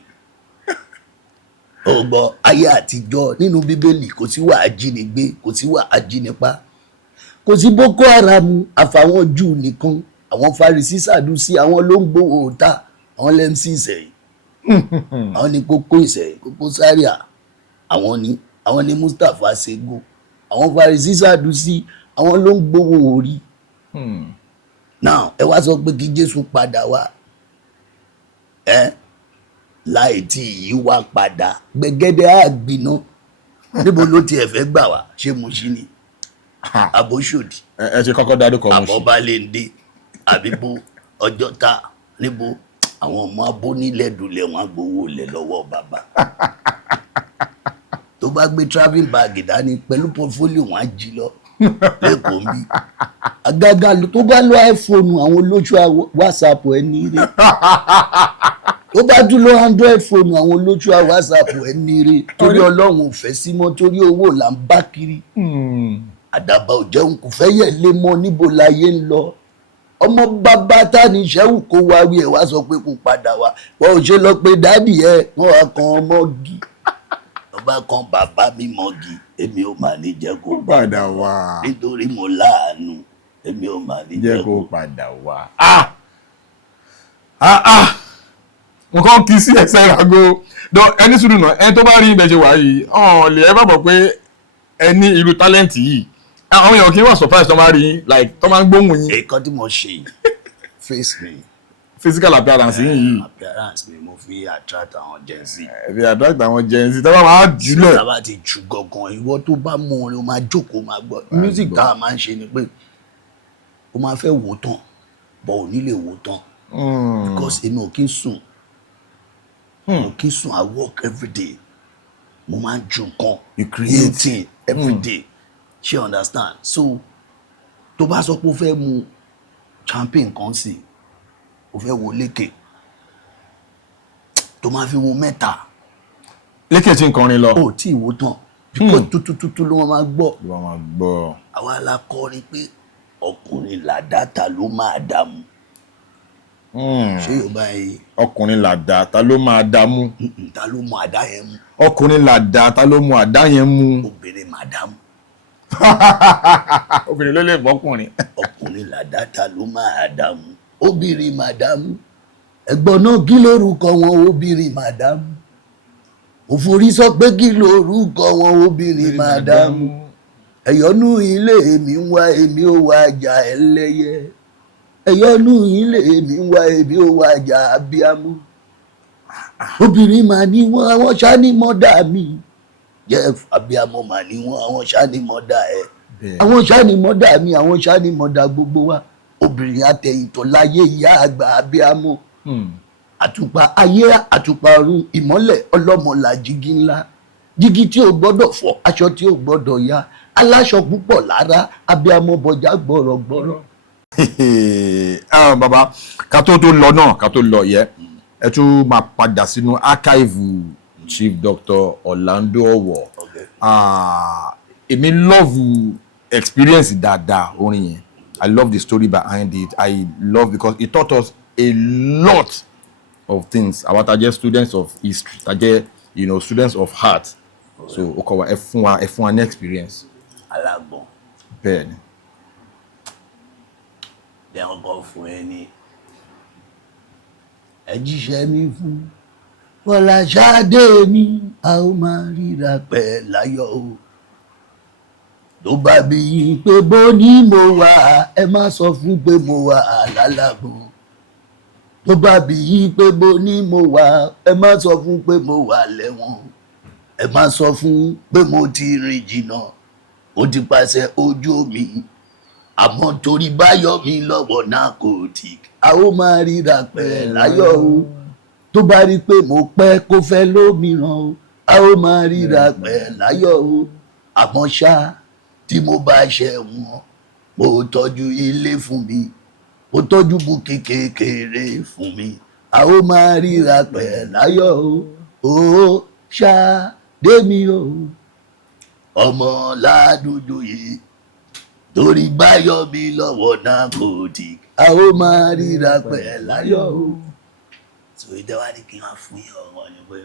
Ọgbọ́n ayé àtijọ́ nínú Bíbélì kò sí wà ajínigbé, kò sí wà ajínipa, kò sí Boko Haram àfàwọn Júù nìkan. Àwọn Farisí Sàdúsí àwọn ló ń gbowó òòtà, àwọn lẹ́mc Ìsẹ̀yìn, àwọn ní Kókó Ìsẹ̀yìn, Kókó Zaria, àwọn ní Mustapha Sego, àwọn Farisí Sàdúsí àwọn ló ń gbowó orí. Now ẹ wá sọ pé kí Jésù padà wá. Láì tí yìí wá padà gbẹgẹdẹ àgbiná níbo ló tiẹ̀ fẹ́ gbà wá ṣé Mùṣí ni àbóṣòdì ẹ ti kọ́kọ́ dárúkọ Mùṣí àbọ̀bálẹ̀ndé àbíbó Ọjọ́ta níbo àwọn ọmọ abónílẹ̀dùlẹ̀ wọn gbowó lẹ̀ lọ́wọ́ bàbá tó bá gbé travelling bag dání pẹ̀lú portfolio wọn á jí lọ lẹ́kọ̀ọ́ mi àgàgà tó bá lo iPhone àwọn olóṣù WhatsApp ẹni rẹ̀ ó bá tún lọ Android phone àwọn olójú WhatsApp ẹni rẹ̀ torí Ọlọ́run ò fẹ́ sí mọ́ torí owó là ń bá kiri. Àdàbà ò jẹun kò fẹ́ yẹ̀ lé mọ́ níbo láyé ń lọ. Ọmọ bàbá ta ni ìṣẹ́wù kó wá wí ẹ̀ wá sọ pé kó padà wá. Wọ́n ò ṣe lọ pé dádì ẹ̀ wọ́n wá kan ọmọgì. Ọba kan bàbá mi mọ̀gì èmi ò máa ní jẹ́ kó padà wá. Nítorí mo láàánú èmi ò máa ní jẹ́ kó padà wá. Mo kàn kí sí ẹsẹ̀ ìràgó ẹni sùúrù náà ẹni tó bá rí ibẹ̀ ṣe wà yìí ọ̀hún lè ẹ bá bọ̀ pé ẹni irú tálẹ́ǹtì yìí àwọn èèyàn kì í wà surprise tó máa rí yín like tó máa ń gbóhùn yín. Nǹkan tí mo ṣe physical appearance yín yìí. Appearance mi mo fi attract àwọn jẹ́nsì. Fi attract àwọn jẹ́nsì tó bá máa jùlẹ̀. Tá bá ti jù gangan ìwọ tó bá mú orin o máa jókòó máa gbọ́. Music tá a máa ń ṣe ni pé o máa fẹ́ wò tán bọ̀ ò ní lè wò tán. Because èmi ò kí ń sùn. I work every day. Mo máa ń ju nǹkan. You create every day. She understand. So tó bá sọ pé o fẹ́ mu champagne kan sí o fẹ́ wo Leke tó máa fi wo mẹ́ta. Leke tí ń kọrin lọ. ó tí ìwò tán bíkọ́ tútútútú ló máa gbọ́. ló máa gbọ́. àwa la kọrin pé ọkùnrin làdá ta ló máa dààmú. ṣé o bá yẹ. ọkùnrin làdá ta ló máa dààmú. ta ló mú àdá yẹn mú. ọkùnrin làdá ta ló mú àdá yẹn mú. obìnrin màdàmú. obìnrin ló lè bọ́kùnrin. ọkùnrin làdá ta ló máa dààmú. obìnrin màdàmú. ẹ̀gbọ́n náà kí lórúkọ wọn obìnrin màdàmú. mo forí sọ pé kí lórúkọ wọn obìnrin màdàmú. ẹ̀yọ́nú ilé èmi ń wá èmi ò wá jà ẹlẹ́yẹ. ẹ̀yọ́nú ilé èmi ń wá èmi ò wá jà abíámú. obìnrin mà ní wọn àwọn ṣáni mọ́dà mi. Jeff abíámú mà ní wọn àwọn ṣáni mọ́dà ẹ̀. àwọn ṣáni mọ́dà mi àwọn ṣáni mọ́dà gbogbo wa. obìnrin àtẹ̀yìntàn láyé ìyá àgbà abíámú. àtùpà ayé àtùpà ọ̀run ìmọ́lẹ̀ ọlọ́mọlà jígí ńlá. jígí tí ò gbọ́dọ̀ fọ́ aṣọ tí ò gbọ́dọ̀ ya. aláṣọ púpọ̀ lára abíámú bọjá gbọ̀rọ̀gbọ̀rọ̀. bàbá ká tó lọ náà ká tó lọ yẹ ẹ tún máa padà sínú archive Chief Dr. Orlando Owoh. Èmi love experience dáadáa orin yẹn. I love the story behind it. I love because it taught us a lot of things about our students of history, students of art. So okowa ẹ fún wa ní experience. alágbọ̀n. bẹ́ẹ̀ni. ní ọkọ̀ fún ẹni ẹ jíṣẹ́ ní fún Bọ́lá Ṣadé mi a ó máa ríra pẹ́ láyọ̀ o. tó bá bí i pé bó ní mo wà ẹ má sọ fún pé mo wà lálàgbọ̀n. tó bá bí i pé bó ní mo wà ẹ má sọ fún pé mo wà lẹ́wọ̀n. ẹ má sọ fún pé mo ti rìn jìnnà ó ti pàṣẹ ojú mi. àmọ́ torí báyọ̀ mi lọ́wọ́ narcotic a ó máa ríra pẹ́ láyọ̀ o. tó bá rí pé mo pẹ́ kó fẹ́ lómìíràn a ó máa ríra pẹ́ láyọ̀ o. àmọ́ ṣá tí mo bá ṣẹ̀ wọ́n mo tọ́jú ilé fún mi mo tọ́jú búkì kékeré fún mi a ó máa ríra pẹ́ láyọ̀ o. ó Ṣadé mi o ọmọ ládùúgbò yìí torí báyọ̀ mi lọ́wọ́ narcotic a ó máa ríra pẹ́ láyọ̀ o. sọ èdè wa ni kí n máa fún yẹn ọmọ nígbà.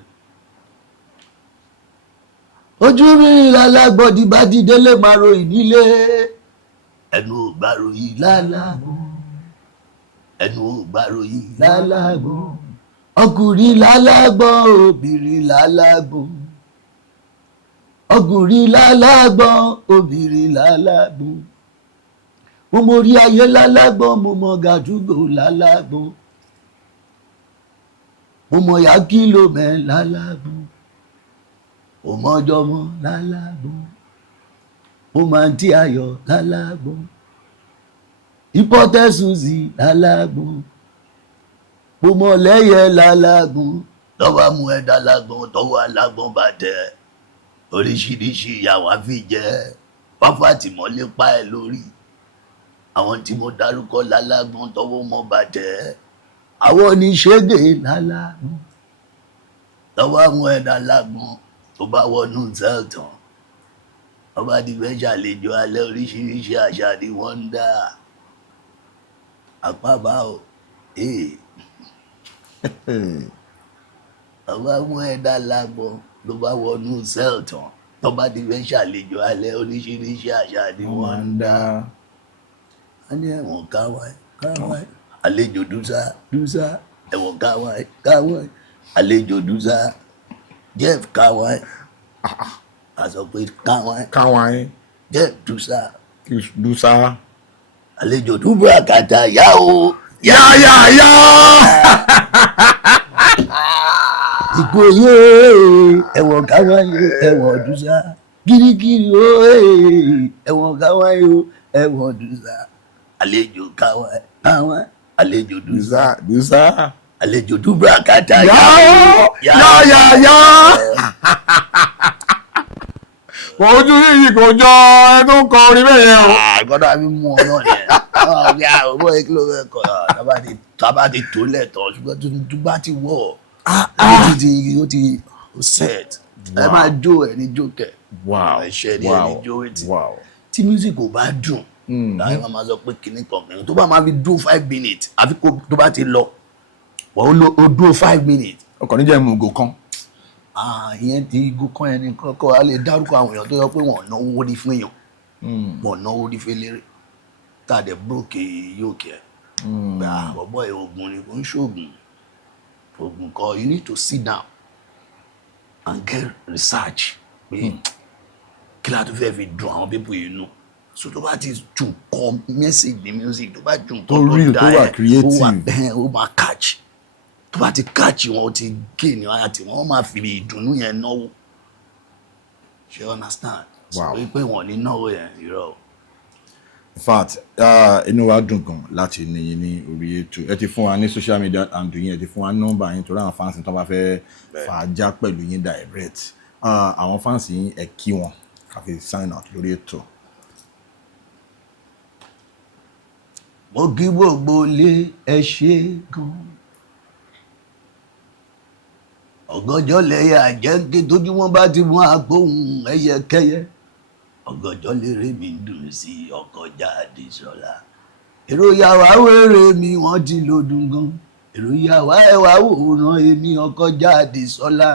ojú mi lálágbọ́dì bá ti délé máa ròyìn nílé. ẹnu ò gbà ròyìn lálágbọ́n. ẹnu ò gbà ròyìn lálágbọ́n. ọkùnrin lálágbọ́n obìnrin lálágbọ́n. ọkùnrin lálágbọ́n obìnrin lálágbọ́n. mo mọ orí ayé lálágbọ́n mo mọ gàdúgbò lálágbọ́n. mo mọ ya kìlómẹ́ lálágbọ́n. mo mọ ọjọ́mọ lálágbọ́n. mo mọ àǹtí ayọ̀ lálágbọ́n. ìpọ́tẹ́sùsì lálágbọ́n. mo mọ lẹ́yẹ lálágbọ́n. lọ́wọ́ mú ẹ lálágbọ́n tọ́wọ́ alágbọ́n bá tẹ̀. oríṣiríṣi ìyàwó àfi jẹ́ fáfá tìmọ́lé pa ẹ lórí. àwọn tí mo dárúkọ lálágbọ́n tọ́wọ́ mọ́ bàjẹ́ àwọn oníṣègùn lálágbọ́n. lọ́wọ́ àwọn ẹ̀dá lágbọ́n tó bá wọnú sẹ́ẹ̀tàn ọba ti fẹ́ ṣàlejò alẹ́ oríṣiríṣi àṣà ni wọ́n ń dá. àpábá o lọ́wọ́ àwọn ẹ̀dá lágbọ́n tó bá wọnú sẹ́ẹ̀tàn ọba ti fẹ́ ṣàlejò alẹ́ oríṣiríṣi àṣà ni wọ́n máa ń dá. wọ́n ní ẹ̀wọ̀n káwọn àlejò dúsá ẹ̀wọ̀n káwọn àlejò dúsá Jeff káwọn a sọ pé káwọn Jeff dúsá àlejò dúbọ̀ àkàtà yá o yá. ìpò yóò ẹ̀wọ̀n káwọn ẹ̀wọ̀n dúsá gírígírí o ẹ̀wọ̀n káwọn yóò ẹ̀wọ̀n dúsá àlejò káwọn àlejò dúsá àlejò dúbọ̀ àkàtà yá. kò ojú yìí kò jọ ẹ tó ń kọ orin bẹ́ẹ̀ yẹn o. àgọ́dọ̀ àbí mú ọ náà. boy kí ló fẹ́ kọ́ tábà ti tó lẹ́tọ̀ọ́ ṣùgbọ́n tó bá ti wọ̀ ó ti set ẹ máa jó ẹ ní jó tẹ̀ wow tí music ò bá dùn láì máa sọ pé kìíní kan tó bá máa fi dúró 5 minutes àfi kó tó bá ti lọ ó dúró 5 minutes. ọkàn níjẹ́ mu ògò kan. ìyẹn ti igun kan yẹn ní kọ́kọ́ a lè dárúkọ àwọn èèyàn tó yọ pé wọ́n náwó ní fún èèyàn wọ́n náwó ní fẹ́lẹ́ tàdé brókè lókè ọ̀bọ̀ ìrògùn ni kò ń ṣoògùn oògùn kan you need to sit down and get research kí la tó fẹ́ fi dùn àwọn people you know so tó bá ti tún kọ́ message ní music tó bá tún tó real tó wà creative ó máa catch tó bá ti catch wọn ti kí ni ara tí wọn máa fi ìdùnnú yẹn náwó you understand wow pé wọn ní náwó yẹn irọ́. In fact inú wa dùn gan láti níyìn ní orí ètò ẹ ti fún wa ní social media and yín ẹ ti fún wa nọ́mbà yín torí àwọn fans tó bá fẹ́ fàájà pẹ̀lú yín direct àwọn fans yín ẹ kí wọn káfí sign out lórí ètò. mo kí gbogbo lé ẹ ṣe gan ọ̀gànjọ́ lẹ́yà jẹ́ tójúmọ́ bá ti mú agbóhùn ẹyẹkẹyẹ ọ̀gànjọ́ lérè mi ń dùn sí ọkọjà àdìsọ́lá èròyà wá wéré mi wọ́n ti lòdùn gan èròyà wá ẹwà wòran èmi ọkọjà àdìsọ́lá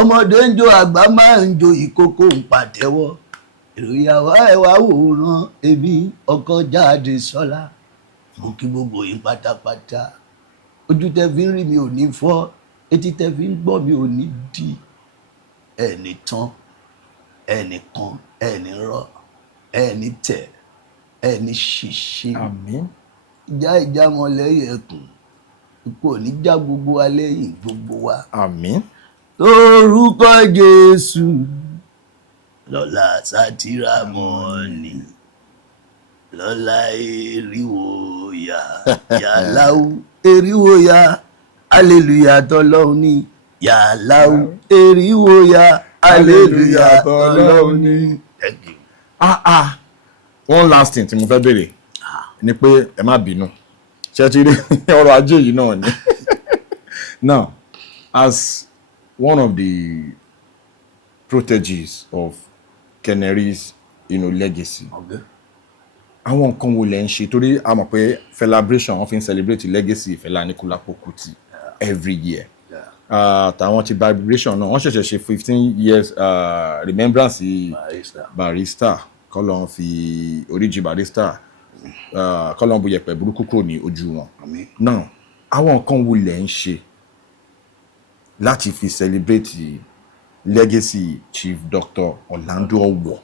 ọmọdé ń jó àgbà máa ń jó ìkókó ń pàtẹ́wọ́ èròyà wá ẹwà wòran èmi ọkọjà àdìsọ́lá mo kí gbogbo yín pátápátá ojú tẹ́ fi ń rí mi ò ní fọ́ etí tẹ́ fi ń gbọ́ mi ò ní di ẹni tán ẹni kan ẹni rọ ẹni tẹ ẹni ṣìṣe àmín ìjà mọ̀lẹ́yìn ẹkùn ikú ò ní já gbogbo wa lẹ́yìn gbogbo wa àmín lórúkọ Jésù lọ́lá sátírà mọ́ọ̀lì lọ́lá eriwo ya yàláwù eriwo ya hallelujah tọ́lọ́hun ní yàláwù eriwo ya hallelujah tọ́lọ́hun ní. One last thing tí mo fẹ́ béèrè ni pé ẹ má bínú ṣé ti rí ọrọ̀ ajé yìí náà ni now as one of the proteges of Kenery's legacy àwọn nǹkan wo lẹ ń ṣe torí a mọ̀ pé celebration wọ́n fi ń celebrate legacy Fẹlá Aníkúlápó Kútì every year tàwọn ti vibration náà wọ́n ṣẹ̀ṣẹ̀ ṣe 15 years remembrance Barrister kọ́lọ́n fi oríjì Barrister kọ́lọ́n bu yẹ̀pẹ̀ burúkú kúrò ní ojú wọn now àwọn nǹkan wo lẹ ń ṣe láti fi celebrate legacy Chief Dr. Orlando Owoh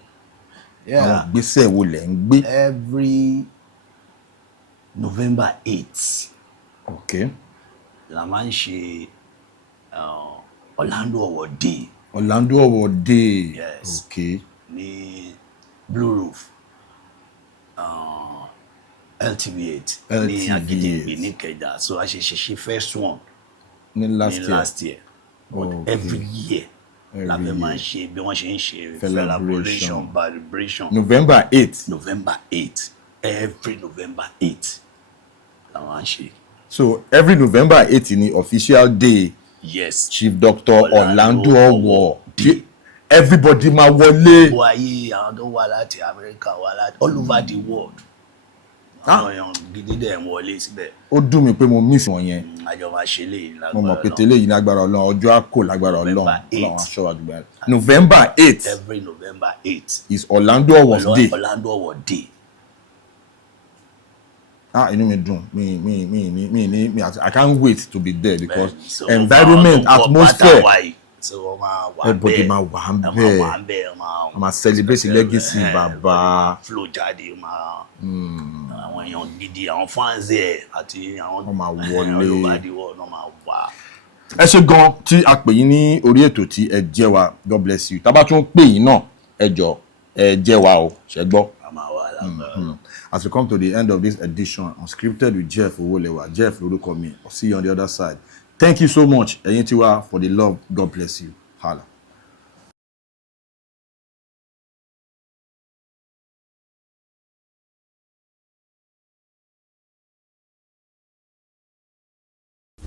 àwọn ìgbésẹ̀ wo lẹ ń gbé. Every November 8th okay la máa ń ṣe Orlando Owoh Day. Orlando Owoh Day. Yes. Okay. Ní Blue Roof LTV8. LTV8 ní Ìkẹjà so a ṣe first one ní last year. Okay. Every year la fi máa ṣe bí wọ́n ṣe ń ṣe celebration. November 8th. November 8th. Every November 8th la máa ṣe. So every November 8th ni official day. Yes. Chief Dr. Orlando Owoh. Everybody máa wọlé. Wáyé àwọn tó wá láti America wá láti all over the world. Àwọn èèyàn gidi dẹ̀ ń wọlé síbẹ̀. Ó dùn mí pé mo miss wọn yẹn. Àjọba ṣe lè. Mo mọ̀ pé tẹ́lẹ̀ yìí lágbára Ọlọ́run ọjọ́ àkó lágbára Ọlọ́run aṣọ àdúgbò. November 8th. Every November 8th. Is Orlando Owoh's day. Orlando Owoh Day. Inú mi dùn mi I can't wait to be there because environment atmosphere everybody máa wà ń bẹ̀ wọ́n máa celebrate legacy bàbá wọ́n máa wọlé. Ẹ ṣé gan tí a pè yín ní orí ètò tí ẹ jẹ́ wa God bless you tá bá tún pè yín náà ẹ jọ̀ọ́ ẹ jẹ́ wa o ṣé gbọ́. As we come to the end of this edition, Unscripted with Jeff Owolewa. Jeff lórúkọ mi. I'll see you on the other side. Thank you so much, ẹ̀yin tiwa, for the love. God bless you. Hala.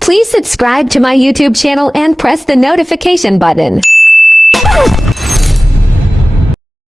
Please subscribe to my YouTube channel and press the notification button.